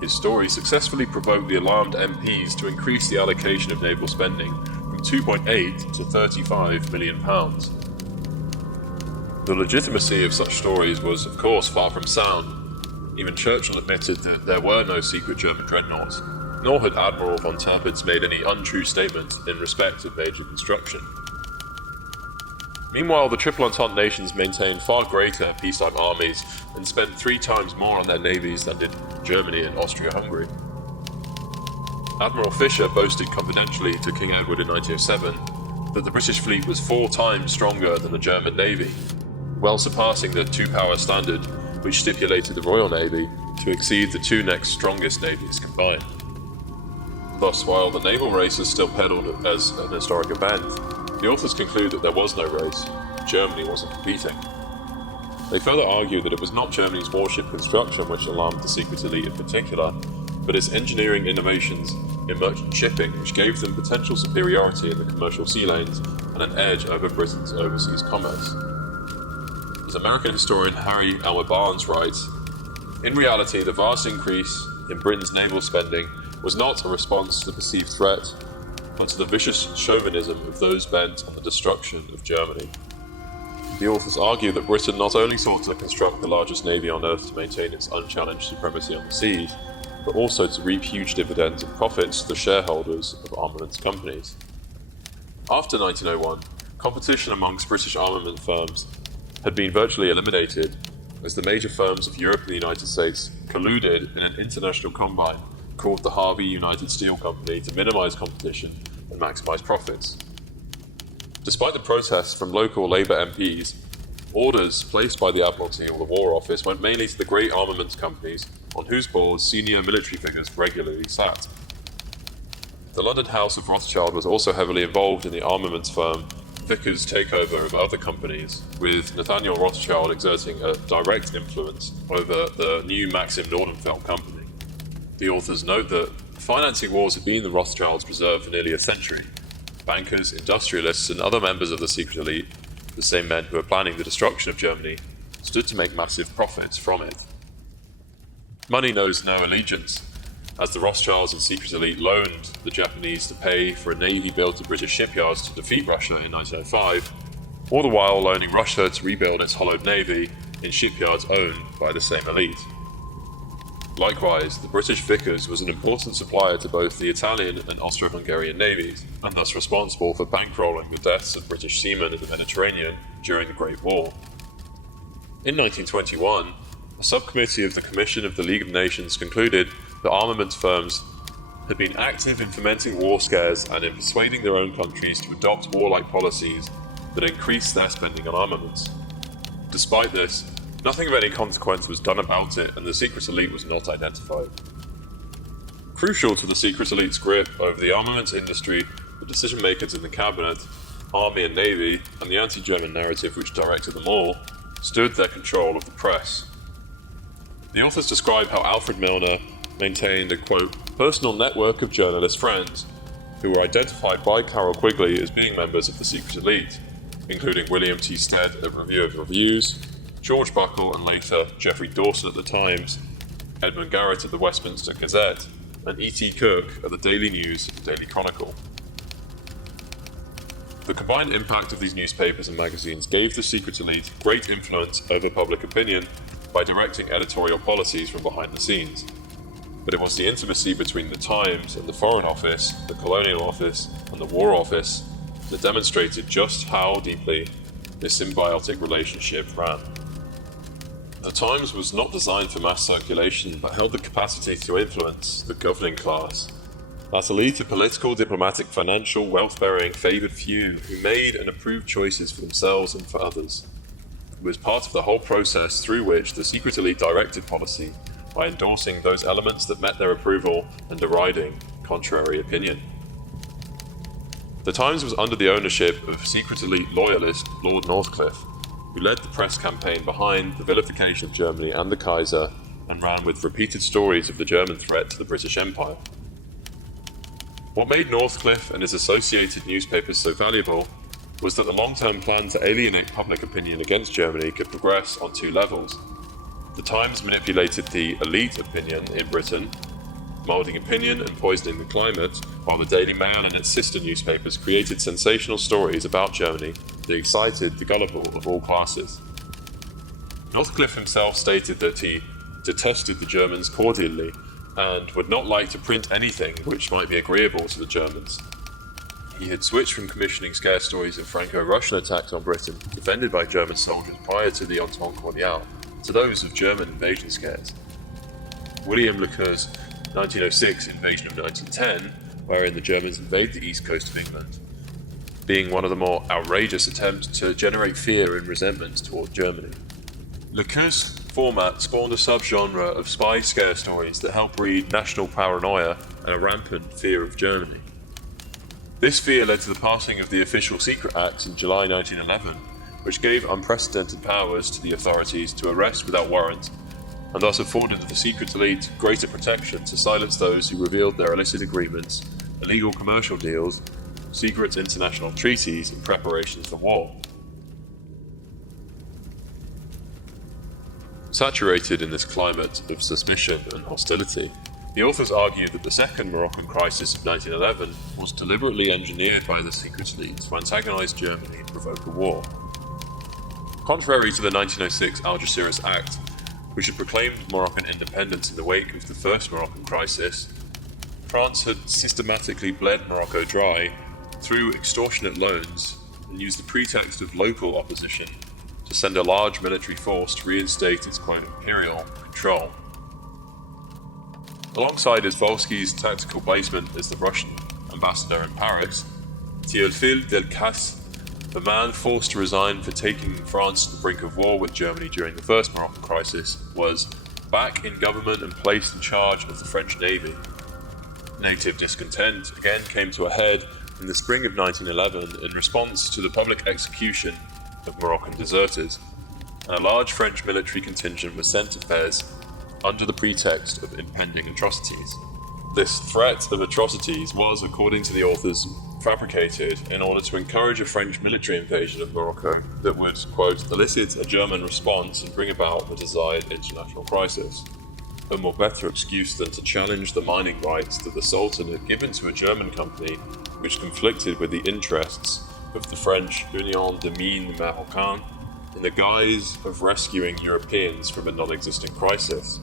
His story successfully provoked the alarmed MPs to increase the allocation of naval spending from £2.8 to £35 million. The legitimacy of such stories was, of course, far from sound. Even Churchill admitted that there were no secret German dreadnoughts, nor had Admiral von Tirpitz made any untrue statement in respect of major construction. Meanwhile, the Triple Entente nations maintained far greater peacetime armies and spent 3 times more on their navies than did Germany and Austro-Hungary. Admiral Fisher boasted confidentially to King Edward in 1907 that the British fleet was 4 times stronger than the German navy, well surpassing the 2-power standard which stipulated the Royal Navy to exceed the 2 next strongest navies combined. Thus, while the naval race is still peddled as an historic event, the authors conclude that there was no race. Germany wasn't competing. They further argue that it was not Germany's warship construction which alarmed the secret elite in particular, but its engineering innovations in merchant shipping which gave them potential superiority in the commercial sea lanes and an edge over Britain's overseas commerce. As American historian Harry Elmer Barnes writes, in reality, the vast increase in Britain's naval spending was not a response to the perceived threat, but to the vicious chauvinism of those bent on the destruction of Germany. The authors argue that Britain not only sought to construct the largest navy on earth to maintain its unchallenged supremacy on the seas, but also to reap huge dividends and profits to the shareholders of armaments companies. After 1901, competition amongst British armament firms had been virtually eliminated as the major firms of Europe and the United States colluded in an international combine called the Harvey United Steel Company to minimize competition and maximize profits. Despite the protests from local Labour MPs, orders placed by the Admiralty or the War Office went mainly to the great armaments companies on whose boards senior military figures regularly sat. The London House of Rothschild was also heavily involved in the armaments firm Vickers' takeover of other companies, with Nathaniel Rothschild exerting a direct influence over the new Maxim Nordenfeld company. The authors note that financing wars had been the Rothschilds' preserve for nearly a century. Bankers, industrialists, and other members of the secret elite, the same men who were planning the destruction of Germany, stood to make massive profits from it. Money knows no allegiance, as the Rothschilds and secret elite loaned the Japanese to pay for a navy built at British shipyards to defeat Russia in 1905, all the while loaning Russia to rebuild its hollowed navy in shipyards owned by the same elite. Likewise, the British Vickers was an important supplier to both the Italian and Austro-Hungarian navies, and thus responsible for bankrolling the deaths of British seamen in the Mediterranean during the Great War. In 1921, a subcommittee of the Commission of the League of Nations concluded that armaments firms had been active in fomenting war scares and in persuading their own countries to adopt warlike policies that increased their spending on armaments. Despite this, nothing of any consequence was done about it, and the secret elite was not identified. Crucial to the secret elite's grip over the armaments industry, the decision-makers in the cabinet, army and navy, and the anti-German narrative which directed them all, stood their control of the press. The authors describe how Alfred Milner maintained a, quote, personal network of journalist friends, who were identified by Carroll Quigley as being members of the secret elite, including William T. Stead at Review of Reviews, George Buckle and later Geoffrey Dawson at the Times, Edmund Garrett at the Westminster Gazette, and E.T. Cook at the Daily News and Daily Chronicle. The combined impact of these newspapers and magazines gave the secret elite great influence over public opinion by directing editorial policies from behind the scenes. But it was the intimacy between the Times and the Foreign Office, the Colonial Office, and the War Office that demonstrated just how deeply this symbiotic relationship ran. The Times was not designed for mass circulation, but held the capacity to influence the governing class. That elite of political, diplomatic, financial, wealth-bearing, favoured few who made and approved choices for themselves and for others. It was part of the whole process through which the secret elite directed policy by endorsing those elements that met their approval and deriding contrary opinion. The Times was under the ownership of secret elite loyalist Lord Northcliffe, who led the press campaign behind the vilification of Germany and the Kaiser and ran with repeated stories of the German threat to the British Empire. What made Northcliffe and his associated newspapers so valuable was that the long-term plan to alienate public opinion against Germany could progress on two levels. The Times manipulated the elite opinion in Britain, moulding opinion and poisoning the climate, while the Daily Mail and its sister newspapers created sensational stories about Germany that excited the gullible of all classes. Northcliffe himself stated that he detested the Germans cordially and would not like to print anything which might be agreeable to the Germans. He had switched from commissioning scare stories of Franco-Russian attacks on Britain, defended by German soldiers prior to the Entente Cordiale, to those of German invasion scares. William Lequeur's 1906 invasion of 1910, wherein the Germans invade the east coast of England, being one of the more outrageous attempts to generate fear and resentment toward Germany. Lequeur's format spawned a subgenre of spy scare stories that help breed national paranoia and a rampant fear of Germany. This fear led to the passing of the Official Secret Acts in July 1911, which gave unprecedented powers to the authorities to arrest without warrant, and thus afforded the secret elite greater protection to silence those who revealed their illicit agreements, illegal commercial deals, secret international treaties, and preparations for war. Saturated in this climate of suspicion and hostility, the authors argued that the second Moroccan crisis of 1911 was deliberately engineered by the secret elite to antagonize Germany and provoke a war. Contrary to the 1906 Algeciras Act, which had proclaimed Moroccan independence in the wake of the first Moroccan crisis, France had systematically bled Morocco dry through extortionate loans and used the pretext of local opposition to send a large military force to reinstate its quote imperial control. Alongside Izvolsky's tactical placement as the Russian ambassador in Paris, Théophile Delcasse, the man forced to resign for taking France to the brink of war with Germany during the first Moroccan crisis, was back in government and placed in charge of the French Navy. Native discontent again came to a head in the spring of 1911 in response to the public execution of Moroccan deserters, and a large French military contingent was sent to Fez under the pretext of impending atrocities. This threat of atrocities was, according to the authors, fabricated in order to encourage a French military invasion of Morocco that would, quote, elicit a German response and bring about the desired international crisis. A more better excuse than to challenge the mining rights that the Sultan had given to a German company which conflicted with the interests of the French Union des Mines Marocaines in the guise of rescuing Europeans from a non-existent crisis.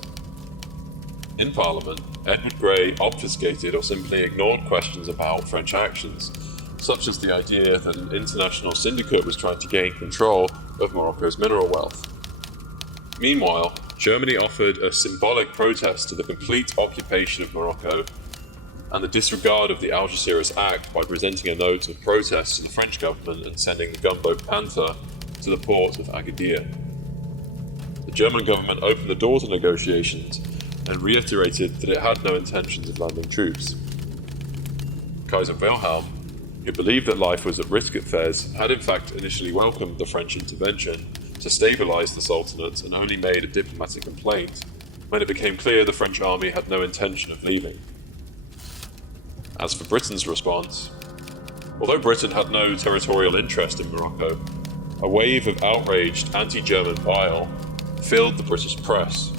In Parliament, Edward Grey obfuscated or simply ignored questions about French actions, such as the idea that an international syndicate was trying to gain control of Morocco's mineral wealth. Meanwhile, Germany offered a symbolic protest to the complete occupation of Morocco and the disregard of the Algeciras Act by presenting a note of protest to the French government and sending the gunboat Panther to the port of Agadir. The German government opened the door to negotiations and reiterated that it had no intentions of landing troops. Kaiser Wilhelm, who believed that life was at risk at Fez, had in fact initially welcomed the French intervention to stabilise the Sultanate and only made a diplomatic complaint when it became clear the French army had no intention of leaving. As for Britain's response, although Britain had no territorial interest in Morocco, a wave of outraged anti-German bile filled the British press.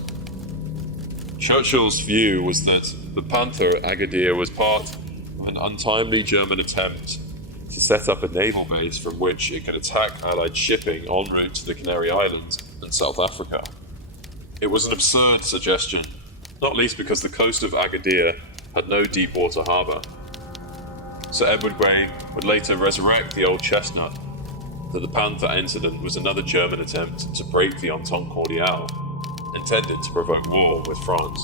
Churchill's view was that the Panther at Agadir was part of an untimely German attempt to set up a naval base from which it could attack Allied shipping en route to the Canary Islands and South Africa. It was an absurd suggestion, not least because the coast of Agadir had no deep water harbour. Sir Edward Grey would later resurrect the old chestnut that the Panther incident was another German attempt to break the Entente Cordiale, intended to provoke war with France.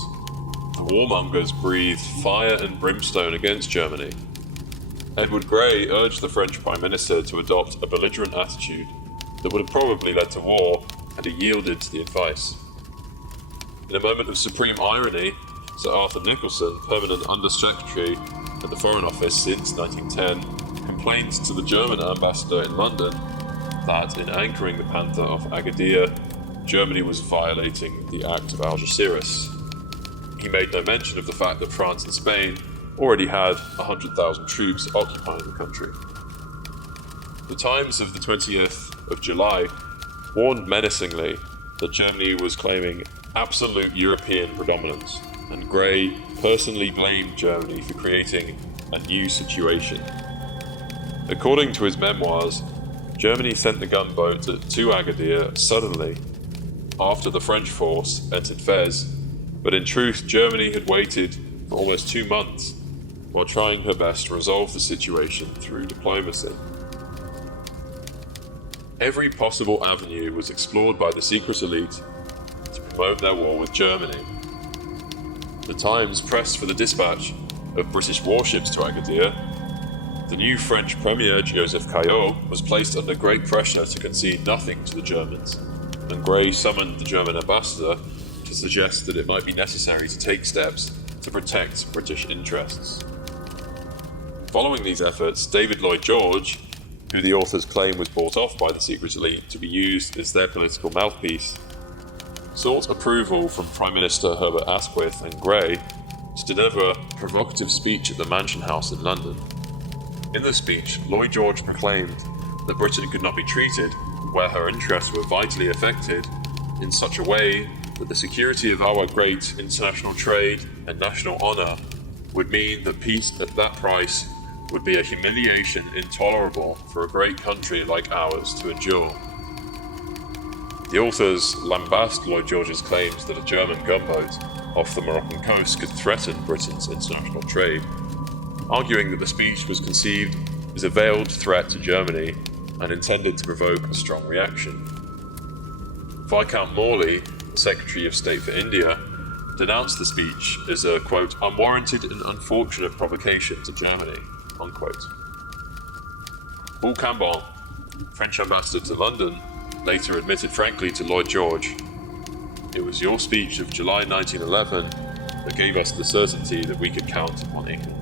The warmongers breathed fire and brimstone against Germany. Edward Grey urged the French Prime Minister to adopt a belligerent attitude that would have probably led to war had he yielded to the advice. In a moment of supreme irony, Sir Arthur Nicholson, permanent Under-Secretary at the Foreign Office since 1910, complained to the German ambassador in London that in anchoring the Panther off Agadir, Germany was violating the Act of Algeciras. He made no mention of the fact that France and Spain already had 100,000 troops occupying the country. The Times of the 20th of July warned menacingly that Germany was claiming absolute European predominance, and Grey personally blamed Germany for creating a new situation. According to his memoirs, Germany sent the gunboat to Agadir suddenly after the French force entered Fez, but in truth Germany had waited for almost 2 months while trying her best to resolve the situation through diplomacy. Every possible avenue was explored by the secret elite to promote their war with Germany. The Times pressed for the dispatch of British warships to Agadir. The new French Premier, Joseph Caillaux, was placed under great pressure to concede nothing to the Germans, and Grey summoned the German ambassador to suggest that it might be necessary to take steps to protect British interests. Following these efforts, David Lloyd George, who the authors claim was bought off by the secret elite to be used as their political mouthpiece, sought approval from Prime Minister Herbert Asquith and Grey to deliver a provocative speech at the Mansion House in London. In the speech, Lloyd George proclaimed that Britain could not be treated, where her interests were vitally affected, in such a way that the security of our great international trade and national honour would mean that peace at that price would be a humiliation intolerable for a great country like ours to endure. The authors lambast Lloyd George's claims that a German gunboat off the Moroccan coast could threaten Britain's international trade, arguing that the speech was conceived as a veiled threat to Germany and intended to provoke a strong reaction. Viscount Morley, the Secretary of State for India, denounced the speech as a, quote, unwarranted and unfortunate provocation to Germany, unquote. Paul Cambon, French ambassador to London, later admitted frankly to Lloyd George, "It was your speech of July 1911 that gave us the certainty that we could count upon England."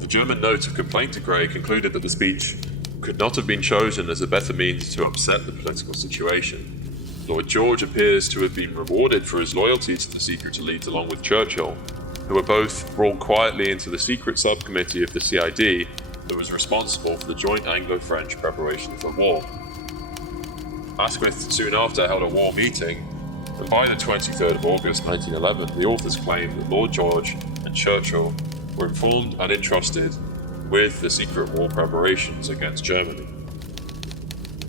The German note of complaint to Grey concluded that the speech could not have been chosen as a better means to upset the political situation. Lloyd George appears to have been rewarded for his loyalty to the secret elite along with Churchill, who were both brought quietly into the secret subcommittee of the CID that was responsible for the joint Anglo-French preparation for war. Asquith soon after held a war meeting, and by the 23rd of August 1911, the authors claim that Lord George and Churchill were informed and entrusted with the secret war preparations against Germany.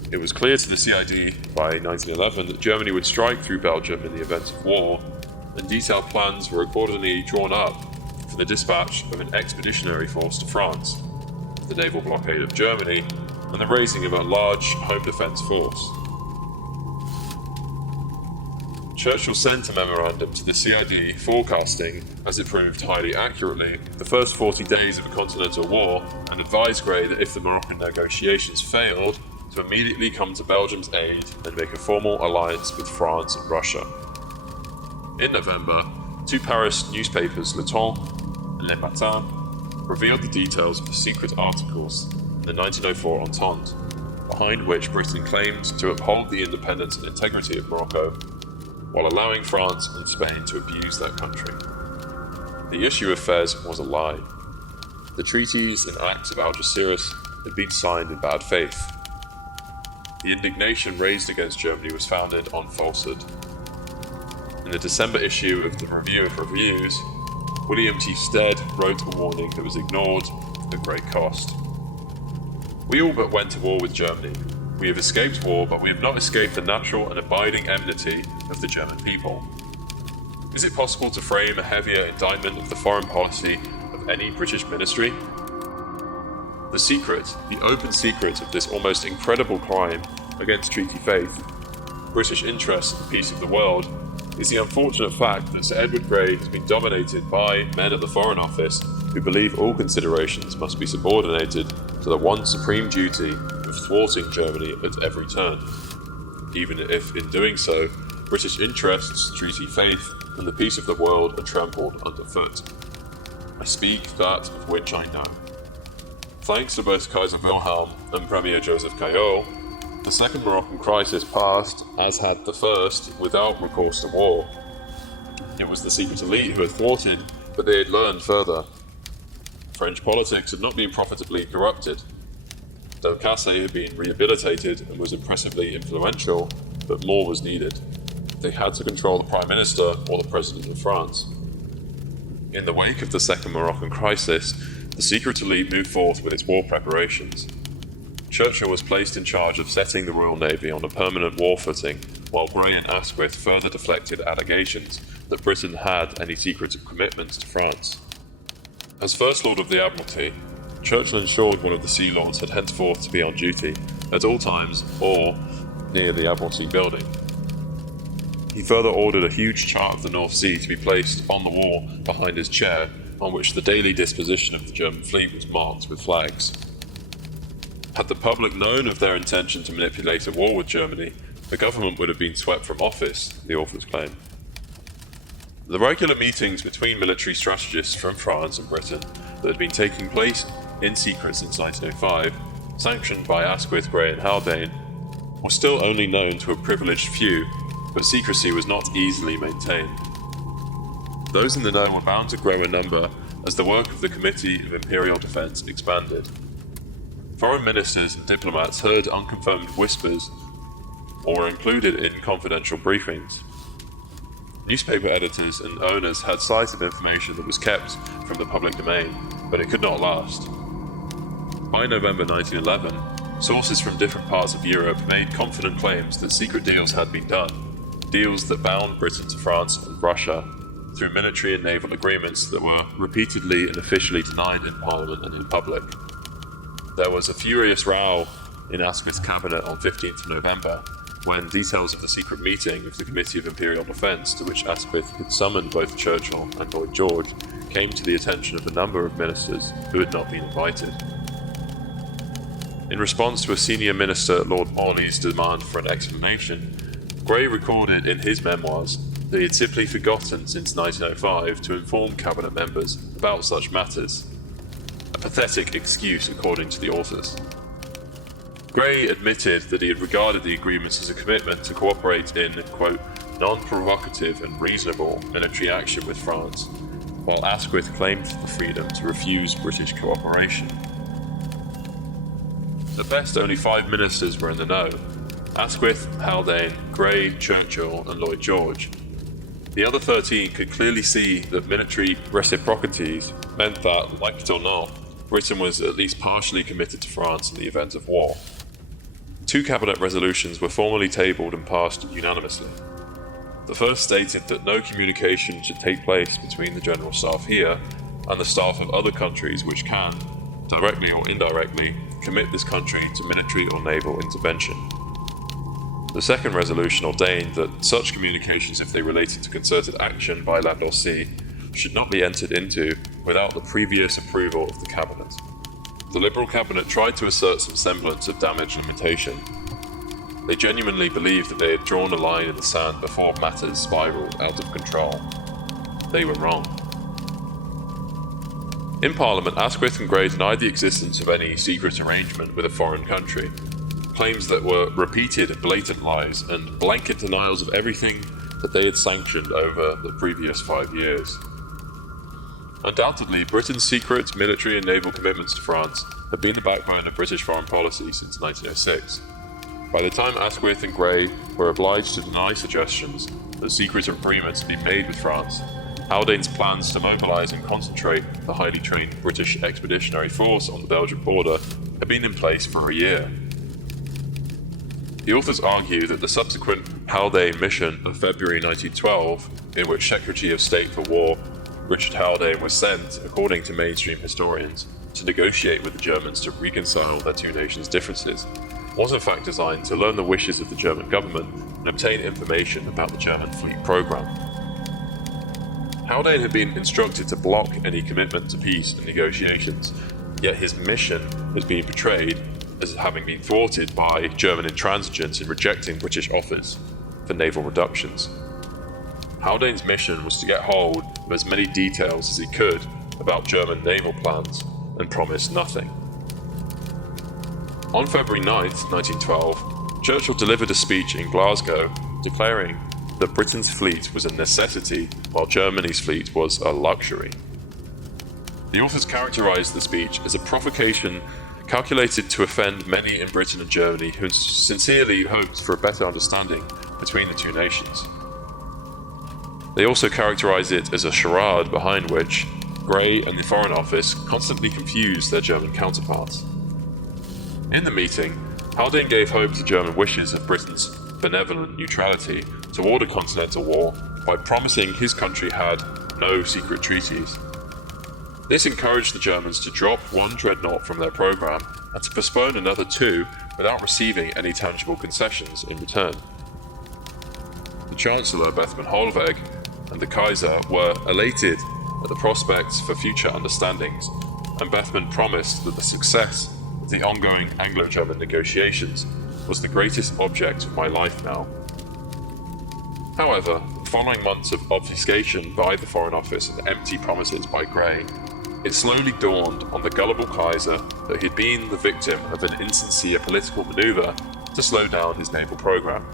It was clear to the CID by 1911 that Germany would strike through Belgium in the event of war, and detailed plans were accordingly drawn up for the dispatch of an expeditionary force to France, the naval blockade of Germany, and the raising of a large home defence force. Churchill sent a memorandum to the CID forecasting, as it proved highly accurately, the first 40 days of a continental war, and advised Grey that if the Moroccan negotiations failed, to immediately come to Belgium's aid and make a formal alliance with France and Russia. In November, 2 Paris newspapers, Le Temps and Le Matin, revealed the details of the secret articles in the 1904 Entente, behind which Britain claimed to uphold the independence and integrity of Morocco, while allowing France and Spain to abuse that country. The issue of Fez was a lie. The treaties and acts of Algeciras had been signed in bad faith. The indignation raised against Germany was founded on falsehood. In the December issue of the Review of Reviews, William T. Stead wrote a warning that was ignored at great cost. "We all but went to war with Germany. We have escaped war, but we have not escaped the natural and abiding enmity of the German people. Is it possible to frame a heavier indictment of the foreign policy of any British ministry The secret, the open secret of this almost incredible crime against treaty faith, British interest in the peace of the world, is the unfortunate fact that Sir Edward Grey has been dominated by men at the Foreign Office who believe all considerations must be subordinated to the one supreme duty of thwarting Germany at every turn, even if, in doing so, British interests, treaty faith, and the peace of the world are trampled underfoot. I speak that of which I know. Thanks to both Kaiser Wilhelm and Premier Joseph Caillaux, the Second Moroccan crisis passed, as had the first, without recourse to war. It was the secret elite who had thwarted, but they had learned further. French politics had not been profitably corrupted. Delcasse had been rehabilitated and was impressively influential, but more was needed. They had to control the Prime Minister or the President of France. In the wake of the Second Moroccan crisis, the secret elite moved forth with its war preparations. Churchill was placed in charge of setting the Royal Navy on a permanent war footing, while Grey and Asquith further deflected allegations that Britain had any secretive commitments to France. As First Lord of the Admiralty, Churchill ensured one of the Sea Lords had henceforth to be on duty, at all times, or near the Admiralty building. He further ordered a huge chart of the North Sea to be placed on the wall behind his chair, on which the daily disposition of the German fleet was marked with flags. Had the public known of their intention to manipulate a war with Germany, the government would have been swept from office, the authors claim. The regular meetings between military strategists from France and Britain that had been taking place in secret since 1905, sanctioned by Asquith, Grey and Haldane, were still only known to a privileged few, but secrecy was not easily maintained. Those in the know were bound to grow in number as the work of the Committee of Imperial Defence expanded. Foreign ministers and diplomats heard unconfirmed whispers or were included in confidential briefings. Newspaper editors and owners had sight of information that was kept from the public domain, but it could not last. By November 1911, sources from different parts of Europe made confident claims that secret deals had been done, deals that bound Britain to France and Russia through military and naval agreements that were repeatedly and officially denied in Parliament and in public. There was a furious row in Asquith's cabinet on 15th of November, when details of the secret meeting of the Committee of Imperial Defence, to which Asquith had summoned both Churchill and Lloyd George, came to the attention of a number of ministers who had not been invited. In response to a senior minister, Lord Morley's demand for an explanation, Grey recorded in his memoirs that he had simply forgotten since 1905 to inform cabinet members about such matters. A pathetic excuse, according to the authors. Grey admitted that he had regarded the agreements as a commitment to cooperate in, quote, non-provocative and reasonable military action with France, while Asquith claimed the freedom to refuse British cooperation. At best, only 5 ministers were in the know: Asquith, Haldane, Grey, Churchill, and Lloyd George. The other 13 could clearly see that military reciprocities meant that, like it or not, Britain was at least partially committed to France in the event of war. 2 cabinet resolutions were formally tabled and passed unanimously. The first stated that no communication should take place between the General Staff here and the staff of other countries which can, directly or indirectly, commit this country to military or naval intervention. The second resolution ordained that such communications, if they related to concerted action by land or sea, should not be entered into without the previous approval of the Cabinet. The Liberal Cabinet tried to assert some semblance of damage limitation. They genuinely believed that they had drawn a line in the sand before matters spiraled out of control. They were wrong. In Parliament, Asquith and Grey denied the existence of any secret arrangement with a foreign country, claims that were repeated blatant lies and blanket denials of everything that they had sanctioned over the previous 5 years. Undoubtedly, Britain's secret military and naval commitments to France had been the backbone of British foreign policy since 1906. By the time Asquith and Grey were obliged to deny suggestions that secret agreements had been made with France, Haldane's plans to mobilise and concentrate the highly trained British expeditionary force on the Belgian border had been in place for a year. The authors argue that the subsequent Haldane mission of February 1912, in which Secretary of State for War Richard Haldane was sent, according to mainstream historians, to negotiate with the Germans to reconcile their two nations' differences, was in fact designed to learn the wishes of the German government and obtain information about the German fleet program. Haldane had been instructed to block any commitment to peace and negotiations, yet his mission was being portrayed as having been thwarted by German intransigence in rejecting British offers for naval reductions. Haldane's mission was to get hold of as many details as he could about German naval plans and promise nothing. On February 9, 1912, Churchill delivered a speech in Glasgow declaring that Britain's fleet was a necessity while Germany's fleet was a luxury. The authors characterised the speech as a provocation calculated to offend many in Britain and Germany who sincerely hoped for a better understanding between the two nations. They also characterised it as a charade behind which Grey and the Foreign Office constantly confused their German counterparts. In the meeting, Haldane gave hope to German wishes of Britain's benevolent neutrality toward a continental war by promising his country had no secret treaties. This encouraged the Germans to drop one dreadnought from their program and to postpone another two without receiving any tangible concessions in return. The Chancellor, Bethmann Hollweg, and the Kaiser were elated at the prospects for future understandings, and Bethmann promised that the success of the ongoing Anglo-German negotiations was the greatest object of my life now. However, following months of obfuscation by the Foreign Office and empty promises by Grey, it slowly dawned on the gullible Kaiser that he had been the victim of an insincere political manoeuvre to slow down his naval program.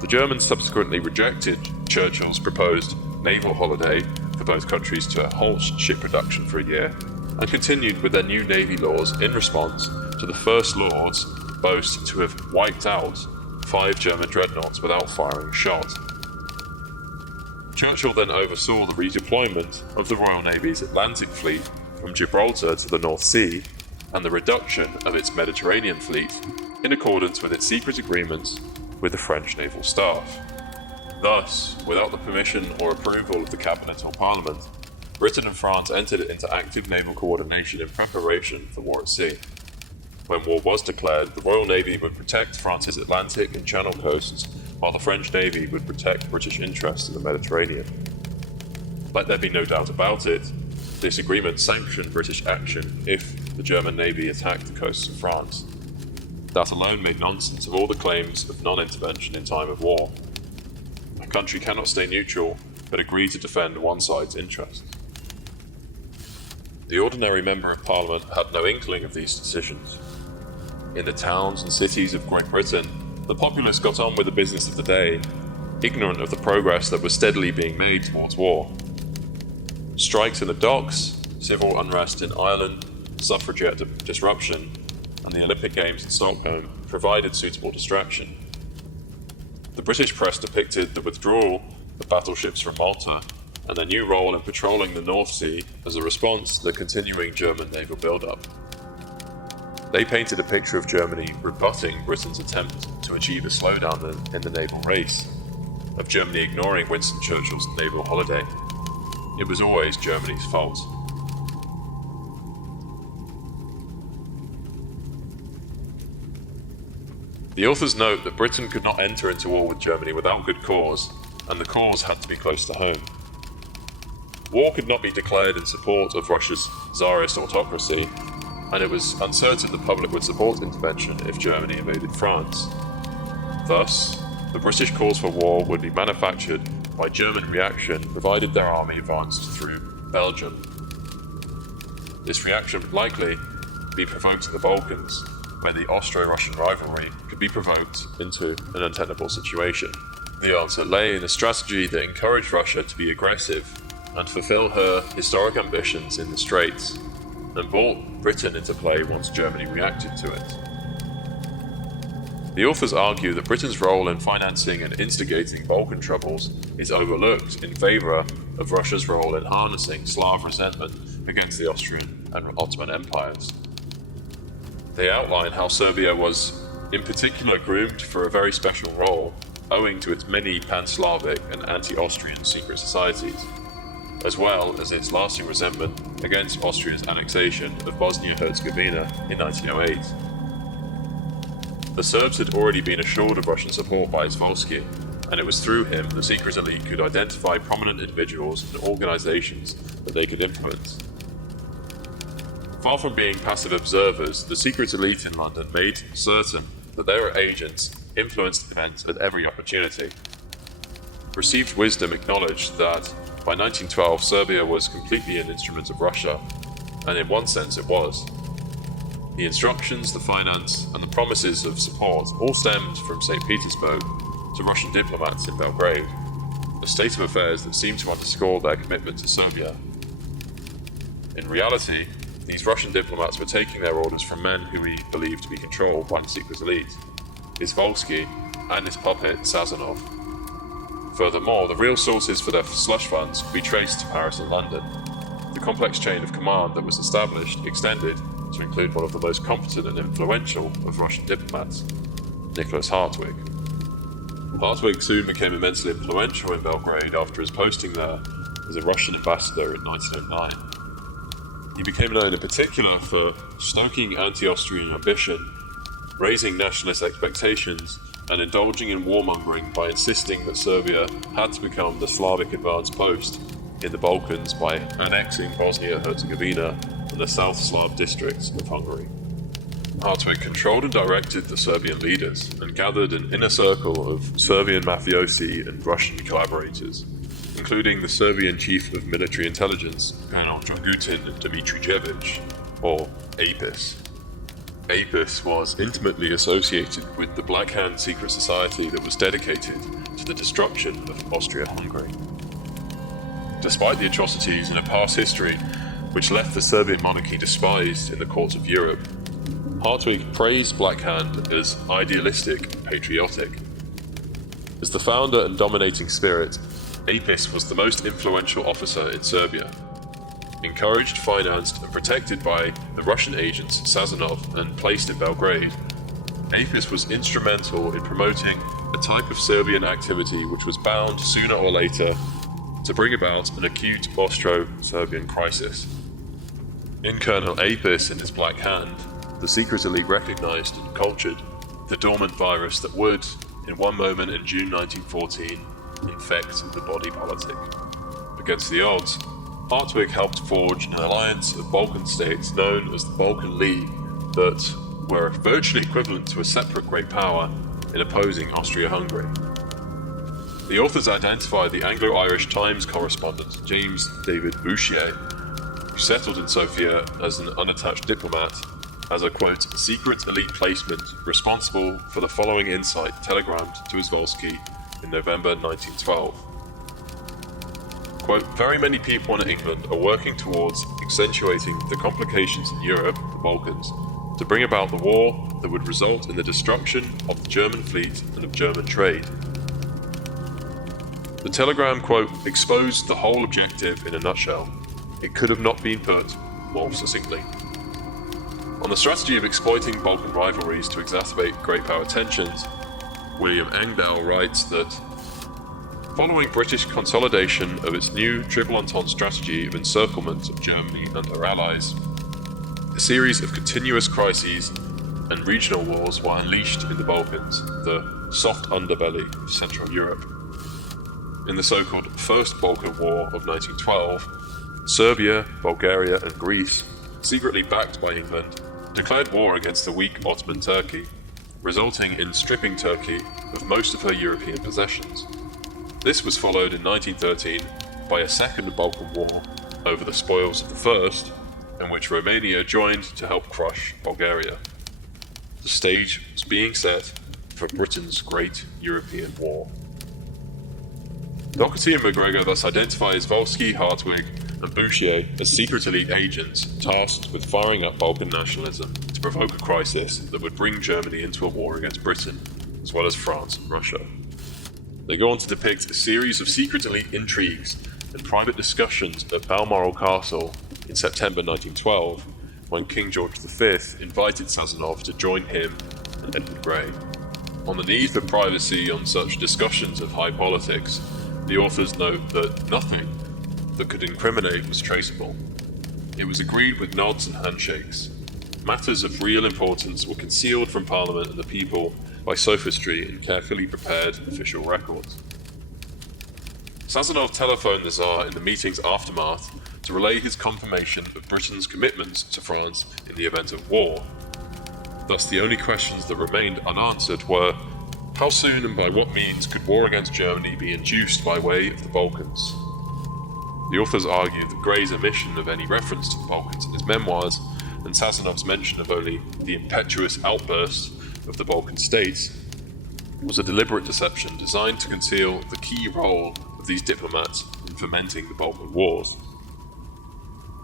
The Germans subsequently rejected Churchill's proposed naval holiday for both countries to halt ship production for a year, and continued with their new navy laws in response to the First Lord's boast to have wiped out 5 German dreadnoughts without firing a shot. Churchill then oversaw the redeployment of the Royal Navy's Atlantic Fleet from Gibraltar to the North Sea, and the reduction of its Mediterranean fleet in accordance with its secret agreements with the French naval staff. Thus, without the permission or approval of the Cabinet or Parliament, Britain and France entered into active naval coordination in preparation for war at sea. When war was declared, the Royal Navy would protect France's Atlantic and Channel coasts, while the French Navy would protect British interests in the Mediterranean. Let there be no doubt about it, this agreement sanctioned British action if the German Navy attacked the coasts of France. That alone made nonsense of all the claims of non-intervention in time of war. A country cannot stay neutral, but agree to defend one side's interests. The ordinary Member of Parliament had no inkling of these decisions. In the towns and cities of Great Britain, the populace got on with the business of the day, ignorant of the progress that was steadily being made towards war. Strikes in the docks, civil unrest in Ireland, suffragette disruption, and the Olympic Games in Stockholm provided suitable distraction. The British press depicted the withdrawal of battleships from Malta and their new role in patrolling the North Sea as a response to the continuing German naval build-up. They painted a picture of Germany rebutting Britain's attempt to achieve a slowdown in the naval race, of Germany ignoring Winston Churchill's naval holiday. It was always Germany's fault. The authors note that Britain could not enter into war with Germany without good cause, and the cause had to be close to home. War could not be declared in support of Russia's Tsarist autocracy, and it was uncertain the public would support intervention if Germany invaded France. Thus, the British cause for war would be manufactured by German reaction provided their army advanced through Belgium. This reaction would likely be provoked in the Balkans, where the Austro-Russian rivalry could be provoked into an untenable situation. The answer lay in a strategy that encouraged Russia to be aggressive and fulfill her historic ambitions in the Straits, and brought Britain into play once Germany reacted to it. The authors argue that Britain's role in financing and instigating Balkan troubles is overlooked in favour of Russia's role in harnessing Slav resentment against the Austrian and Ottoman empires. They outline how Serbia was, in particular, groomed for a very special role, owing to its many pan-Slavic and anti-Austrian secret societies. as well as its lasting resentment against Austria's annexation of Bosnia-Herzegovina in 1908. The Serbs had already been assured of Russian support by Izvolsky, and it was through him the secret elite could identify prominent individuals and organizations that they could influence. Far from being passive observers, the secret elite in London made certain that their agents influenced events at every opportunity. Received wisdom acknowledged that by 1912 Serbia was completely an instrument of Russia, and in one sense it was. The instructions, the finance, and the promises of support all stemmed from St. Petersburg to Russian diplomats in Belgrade, a state of affairs that seemed to underscore their commitment to Serbia. In reality, these Russian diplomats were taking their orders from men who we believed to be controlled by the secret elite, Izvolsky and his puppet Sazonov. Furthermore, the real sources for their slush funds could be traced to Paris and London. The complex chain of command that was established extended to include one of the most competent and influential of Russian diplomats, Nicholas Hartwig. Hartwig soon became immensely influential in Belgrade after his posting there as a Russian ambassador in 1909. He became known in particular for stoking anti-Austrian ambition, raising nationalist expectations, and indulging in warmongering by insisting that Serbia had to become the Slavic advance post in the Balkans by annexing Bosnia-Herzegovina and the South Slav districts of Hungary. Hartwig controlled and directed the Serbian leaders and gathered an inner circle of Serbian mafiosi and Russian collaborators, including the Serbian chief of military intelligence, Colonel Dragutin Dmitrijevic, or APIS. APIS was intimately associated with the Black Hand secret society that was dedicated to the destruction of Austria-Hungary. Despite the atrocities in a past history which left the Serbian monarchy despised in the courts of Europe, Hartwig praised Black Hand as idealistic and patriotic. As the founder and dominating spirit, Apis was the most influential officer in Serbia. Encouraged, financed, and protected by the Russian agents Sazonov and placed in Belgrade, Apis was instrumental in promoting a type of Serbian activity which was bound sooner or later to bring about an acute Austro-Serbian crisis. In Colonel Apis and his Black Hand, the secret elite recognized and cultured the dormant virus that would, in one moment in June 1914, infect the body politic. Against the odds, Hartwig helped forge an alliance of Balkan states known as the Balkan League that were virtually equivalent to a separate great power in opposing Austria-Hungary. The authors identify the Anglo-Irish Times correspondent James David Bouchier, who settled in Sofia as an unattached diplomat, as a, quote, secret elite placement responsible for the following insight telegrammed to Izvolsky in November 1912. Quote, very many people in England are working towards accentuating the complications in Europe, the Balkans, to bring about the war that would result in the destruction of the German fleet and of German trade. The telegram, quote, exposed the whole objective in a nutshell. It could have not been put more succinctly. On the strategy of exploiting Balkan rivalries to exacerbate great power tensions, William Engdahl writes that following British consolidation of its new Triple Entente strategy of encirclement of Germany and her allies, a series of continuous crises and regional wars were unleashed in the Balkans, the soft underbelly of Central Europe. In the so-called First Balkan War of 1912, Serbia, Bulgaria and Greece, secretly backed by England, declared war against the weak Ottoman Turkey, resulting in stripping Turkey of most of her European possessions. This was followed in 1913 by a second Balkan War over the spoils of the first, in which Romania joined to help crush Bulgaria. The stage was being set for Britain's Great European War. Doherty and McGregor thus identify Izvolsky, Hartwig, and Bouchier as secret elite agents tasked with firing up Balkan nationalism to provoke a crisis that would bring Germany into a war against Britain, as well as France and Russia. They go on to depict a series of secret elite intrigues and private discussions at Balmoral Castle in September 1912, when King George V invited Sazonov to join him and Edward Grey. On the need for privacy on such discussions of high politics, the authors note that nothing, that could incriminate was traceable. It was agreed with nods and handshakes. Matters of real importance were concealed from Parliament and the people by sophistry in carefully prepared official records. Sazonov telephoned the Tsar in the meeting's aftermath to relay his confirmation of Britain's commitments to France in the event of war. Thus, the only questions that remained unanswered were, how soon and by what means could war against Germany be induced by way of the Balkans? The authors argued that Gray's omission of any reference to the Balkans in his memoirs, and Sazonov's mention of only the impetuous outbursts of the Balkan states, was a deliberate deception designed to conceal the key role of these diplomats in fomenting the Balkan Wars.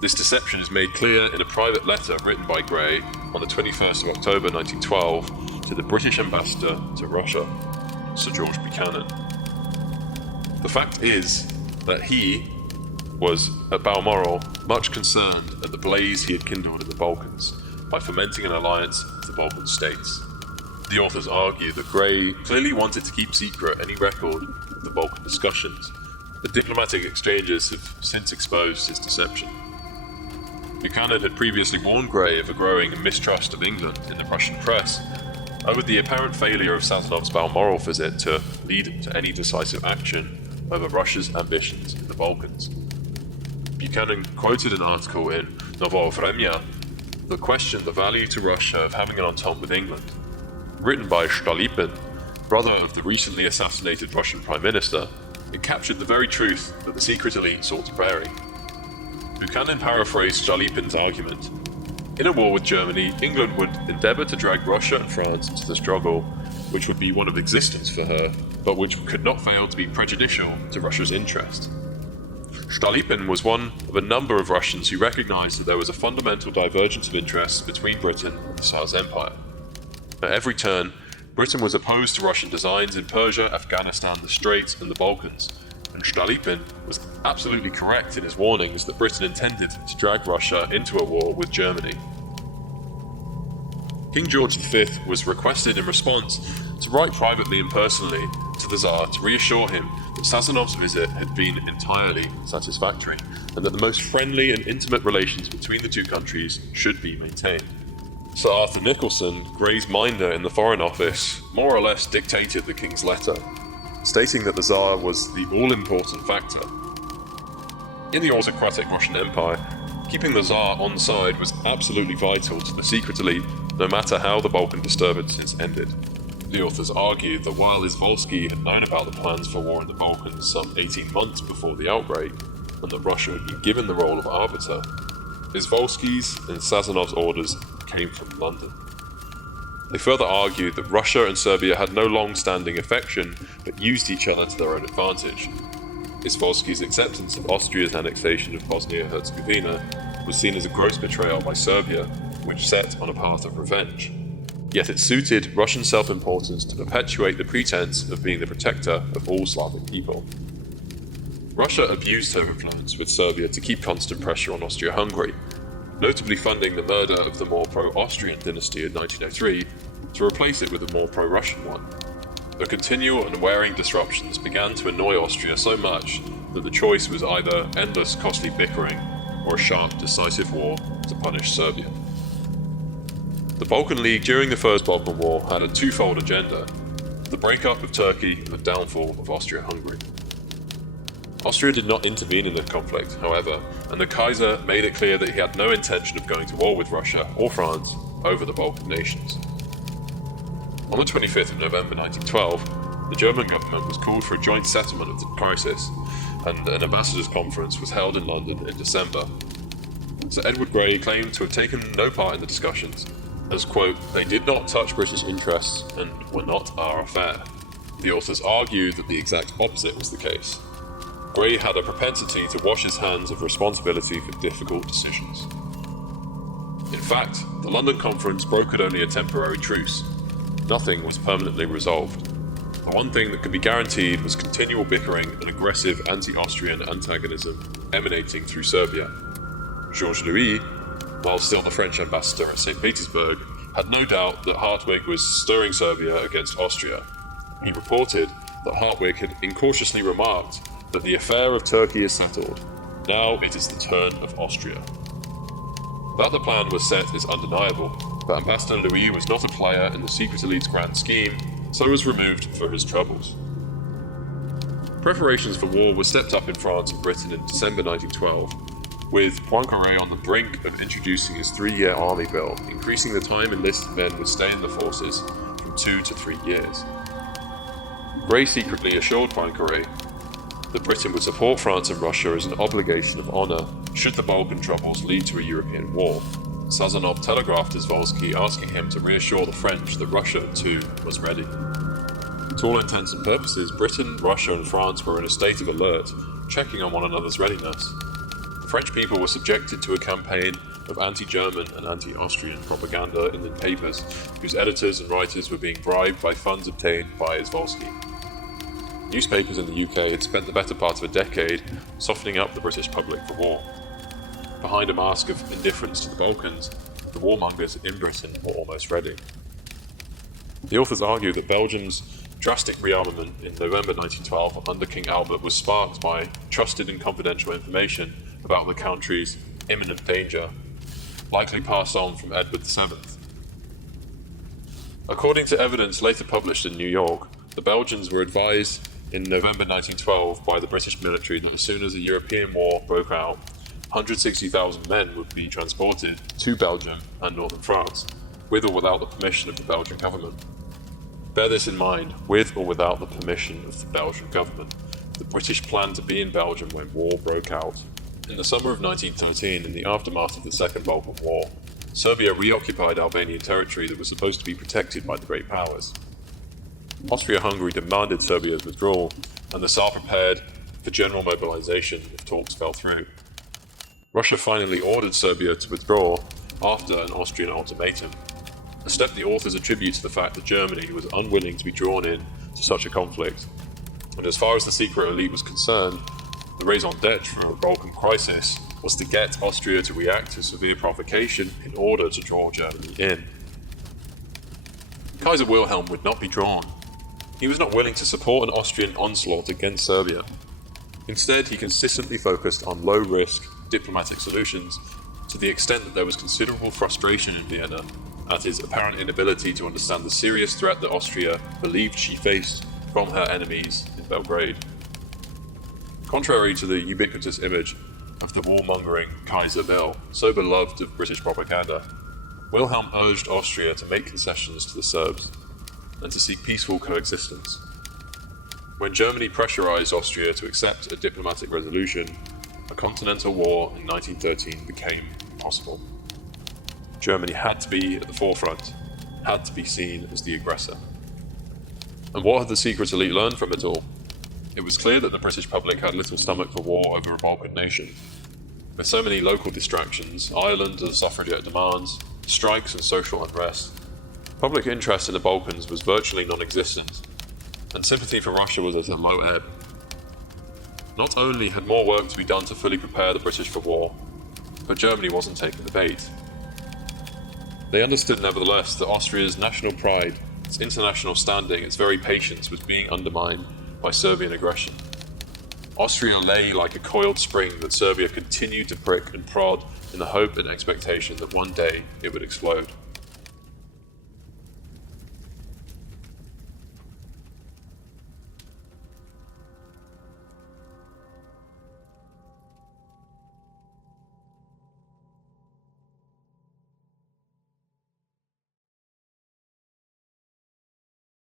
This deception is made clear in a private letter written by Gray on the 21st of October 1912 to the British ambassador to Russia, Sir George Buchanan. The fact is that he was, at Balmoral, much concerned at the blaze he had kindled in the Balkans by fomenting an alliance with the Balkan states. The authors argue that Gray clearly wanted to keep secret any record of the Balkan discussions, but diplomatic exchanges have since exposed his deception. Buchanan had previously warned Gray of a growing mistrust of England in the Prussian press over the apparent failure of Sazonov's Balmoral visit to lead to any decisive action over Russia's ambitions in the Balkans. Buchanan quoted an article in Novoe Vremya that questioned the value to Russia of having an entente with England. Written by Stolypin, brother of the recently assassinated Russian Prime Minister, it captured the very truth that the secret elite sought to bury. Buchanan paraphrased Stolypin's argument. In a war with Germany, England would endeavour to drag Russia and France into the struggle, which would be one of existence for her, but which could not fail to be prejudicial to Russia's interest. Stolypin was one of a number of Russians who recognised that there was a fundamental divergence of interests between Britain and the Tsar's empire. At every turn, Britain was opposed to Russian designs in Persia, Afghanistan, the Straits, and the Balkans, and Stolypin was absolutely correct in his warnings that Britain intended to drag Russia into a war with Germany. King George V was requested in response to write privately and personally to the Tsar to reassure him that Sazonov's visit had been entirely satisfactory, and that the most friendly and intimate relations between the two countries should be maintained. Sir Arthur Nicholson, Gray's minder in the Foreign Office, more or less dictated the King's letter, stating that the Tsar was the all-important factor. In the autocratic Russian Empire, keeping the Tsar on side was absolutely vital to the secret elite, no matter how the Balkan disturbances ended. The authors argued that while Izvolsky had known about the plans for war in the Balkans some 18 months before the outbreak, and that Russia had been given the role of arbiter, Izvolsky's and Sazonov's orders came from London. They further argued that Russia and Serbia had no long-standing affection, but used each other to their own advantage. Izvolsky's acceptance of Austria's annexation of Bosnia-Herzegovina was seen as a gross betrayal by Serbia, which set on a path of revenge. Yet it suited Russian self-importance to perpetuate the pretense of being the protector of all Slavic people. Russia abused her influence with Serbia to keep constant pressure on Austria-Hungary, notably funding the murder of the more pro-Austrian dynasty in 1903 to replace it with a more pro-Russian one. The continual and wearing disruptions began to annoy Austria so much that the choice was either endless costly bickering or a sharp decisive war to punish Serbia. The Balkan League during the First Balkan War had a twofold agenda: the breakup of Turkey and the downfall of Austria-Hungary. Austria did not intervene in the conflict, however, and the Kaiser made it clear that he had no intention of going to war with Russia or France over the Balkan nations. On the 25th of November 1912, the German government was called for a joint settlement of the crisis, and an ambassadors' conference was held in London in December. Sir Edward Grey claimed to have taken no part in the discussions, as, quote, "they did not touch British interests and were not our affair." The authors argued that the exact opposite was the case. Grey had a propensity to wash his hands of responsibility for difficult decisions. In fact, the London conference brokered only a temporary truce. Nothing was permanently resolved. The one thing that could be guaranteed was continual bickering and aggressive anti-Austrian antagonism emanating through Serbia. Georges Louis, while still the French ambassador at St. Petersburg, had no doubt that Hartwig was stirring Serbia against Austria. He reported that Hartwig had incautiously remarked that the affair of Turkey is settled. Now it is the turn of Austria. That the plan was set is undeniable, but Ambassador Louis was not a player in the secret elite's grand scheme, so was removed for his troubles. Preparations for war were stepped up in France and Britain in December 1912, with Poincaré on the brink of introducing his 3-year army bill, increasing the time enlisted men would stay in the forces from 2 to 3 years. Grey secretly assured Poincaré that Britain would support France and Russia as an obligation of honour should the Balkan troubles lead to a European war. Sazonov telegraphed Izvolsky asking him to reassure the French that Russia, too, was ready. To all intents and purposes, Britain, Russia and France were in a state of alert, checking on one another's readiness. The French people were subjected to a campaign of anti-German and anti-Austrian propaganda in the papers, whose editors and writers were being bribed by funds obtained by Izvolsky. Newspapers in the UK had spent the better part of a decade softening up the British public for war. Behind a mask of indifference to the Balkans, the warmongers in Britain were almost ready. The authors argue that Belgium's drastic rearmament in November 1912 under King Albert was sparked by trusted and confidential information about the country's imminent danger, likely passed on from Edward VII. According to evidence later published in New York, the Belgians were advised in November 1912 by the British military that as soon as a European war broke out, 160,000 men would be transported to Belgium and northern France, with or without the permission of the Belgian government. Bear this in mind, with or without the permission of the Belgian government, the British planned to be in Belgium when war broke out. In the summer of 1913, in the aftermath of the Second Balkan War, Serbia reoccupied Albanian territory that was supposed to be protected by the Great Powers. Austro-Hungary demanded Serbia's withdrawal, and the Tsar prepared for general mobilisation if talks fell through. Russia finally ordered Serbia to withdraw after an Austrian ultimatum, a step the authors attribute to the fact that Germany was unwilling to be drawn in to such a conflict. And as far as the secret elite was concerned, the raison d'etre for the Balkan crisis was to get Austria to react to severe provocation in order to draw Germany in. Kaiser Wilhelm would not be drawn. He was not willing to support an Austrian onslaught against Serbia. Instead, he consistently focused on low-risk diplomatic solutions to the extent that there was considerable frustration in Vienna at his apparent inability to understand the serious threat that Austria believed she faced from her enemies in Belgrade. Contrary to the ubiquitous image of the warmongering Kaiser Bill, so beloved of British propaganda, Wilhelm urged Austria to make concessions to the Serbs and to seek peaceful coexistence. When Germany pressurized Austria to accept a diplomatic resolution, a continental war in 1913 became impossible. Germany had to be at the forefront, had to be seen as the aggressor. And what had the secret elite learned from it all? It was clear that the British public had little stomach for war over a Balkan nation. With so many local distractions, Ireland and suffragette demands, strikes and social unrest, public interest in the Balkans was virtually non-existent, and sympathy for Russia was at a low ebb. Not only had more work to be done to fully prepare the British for war, but Germany wasn't taking the bait. They understood nevertheless that Austria's national pride, its international standing, its very patience was being undermined by Serbian aggression. Austria lay like a coiled spring that Serbia continued to prick and prod in the hope and expectation that one day it would explode.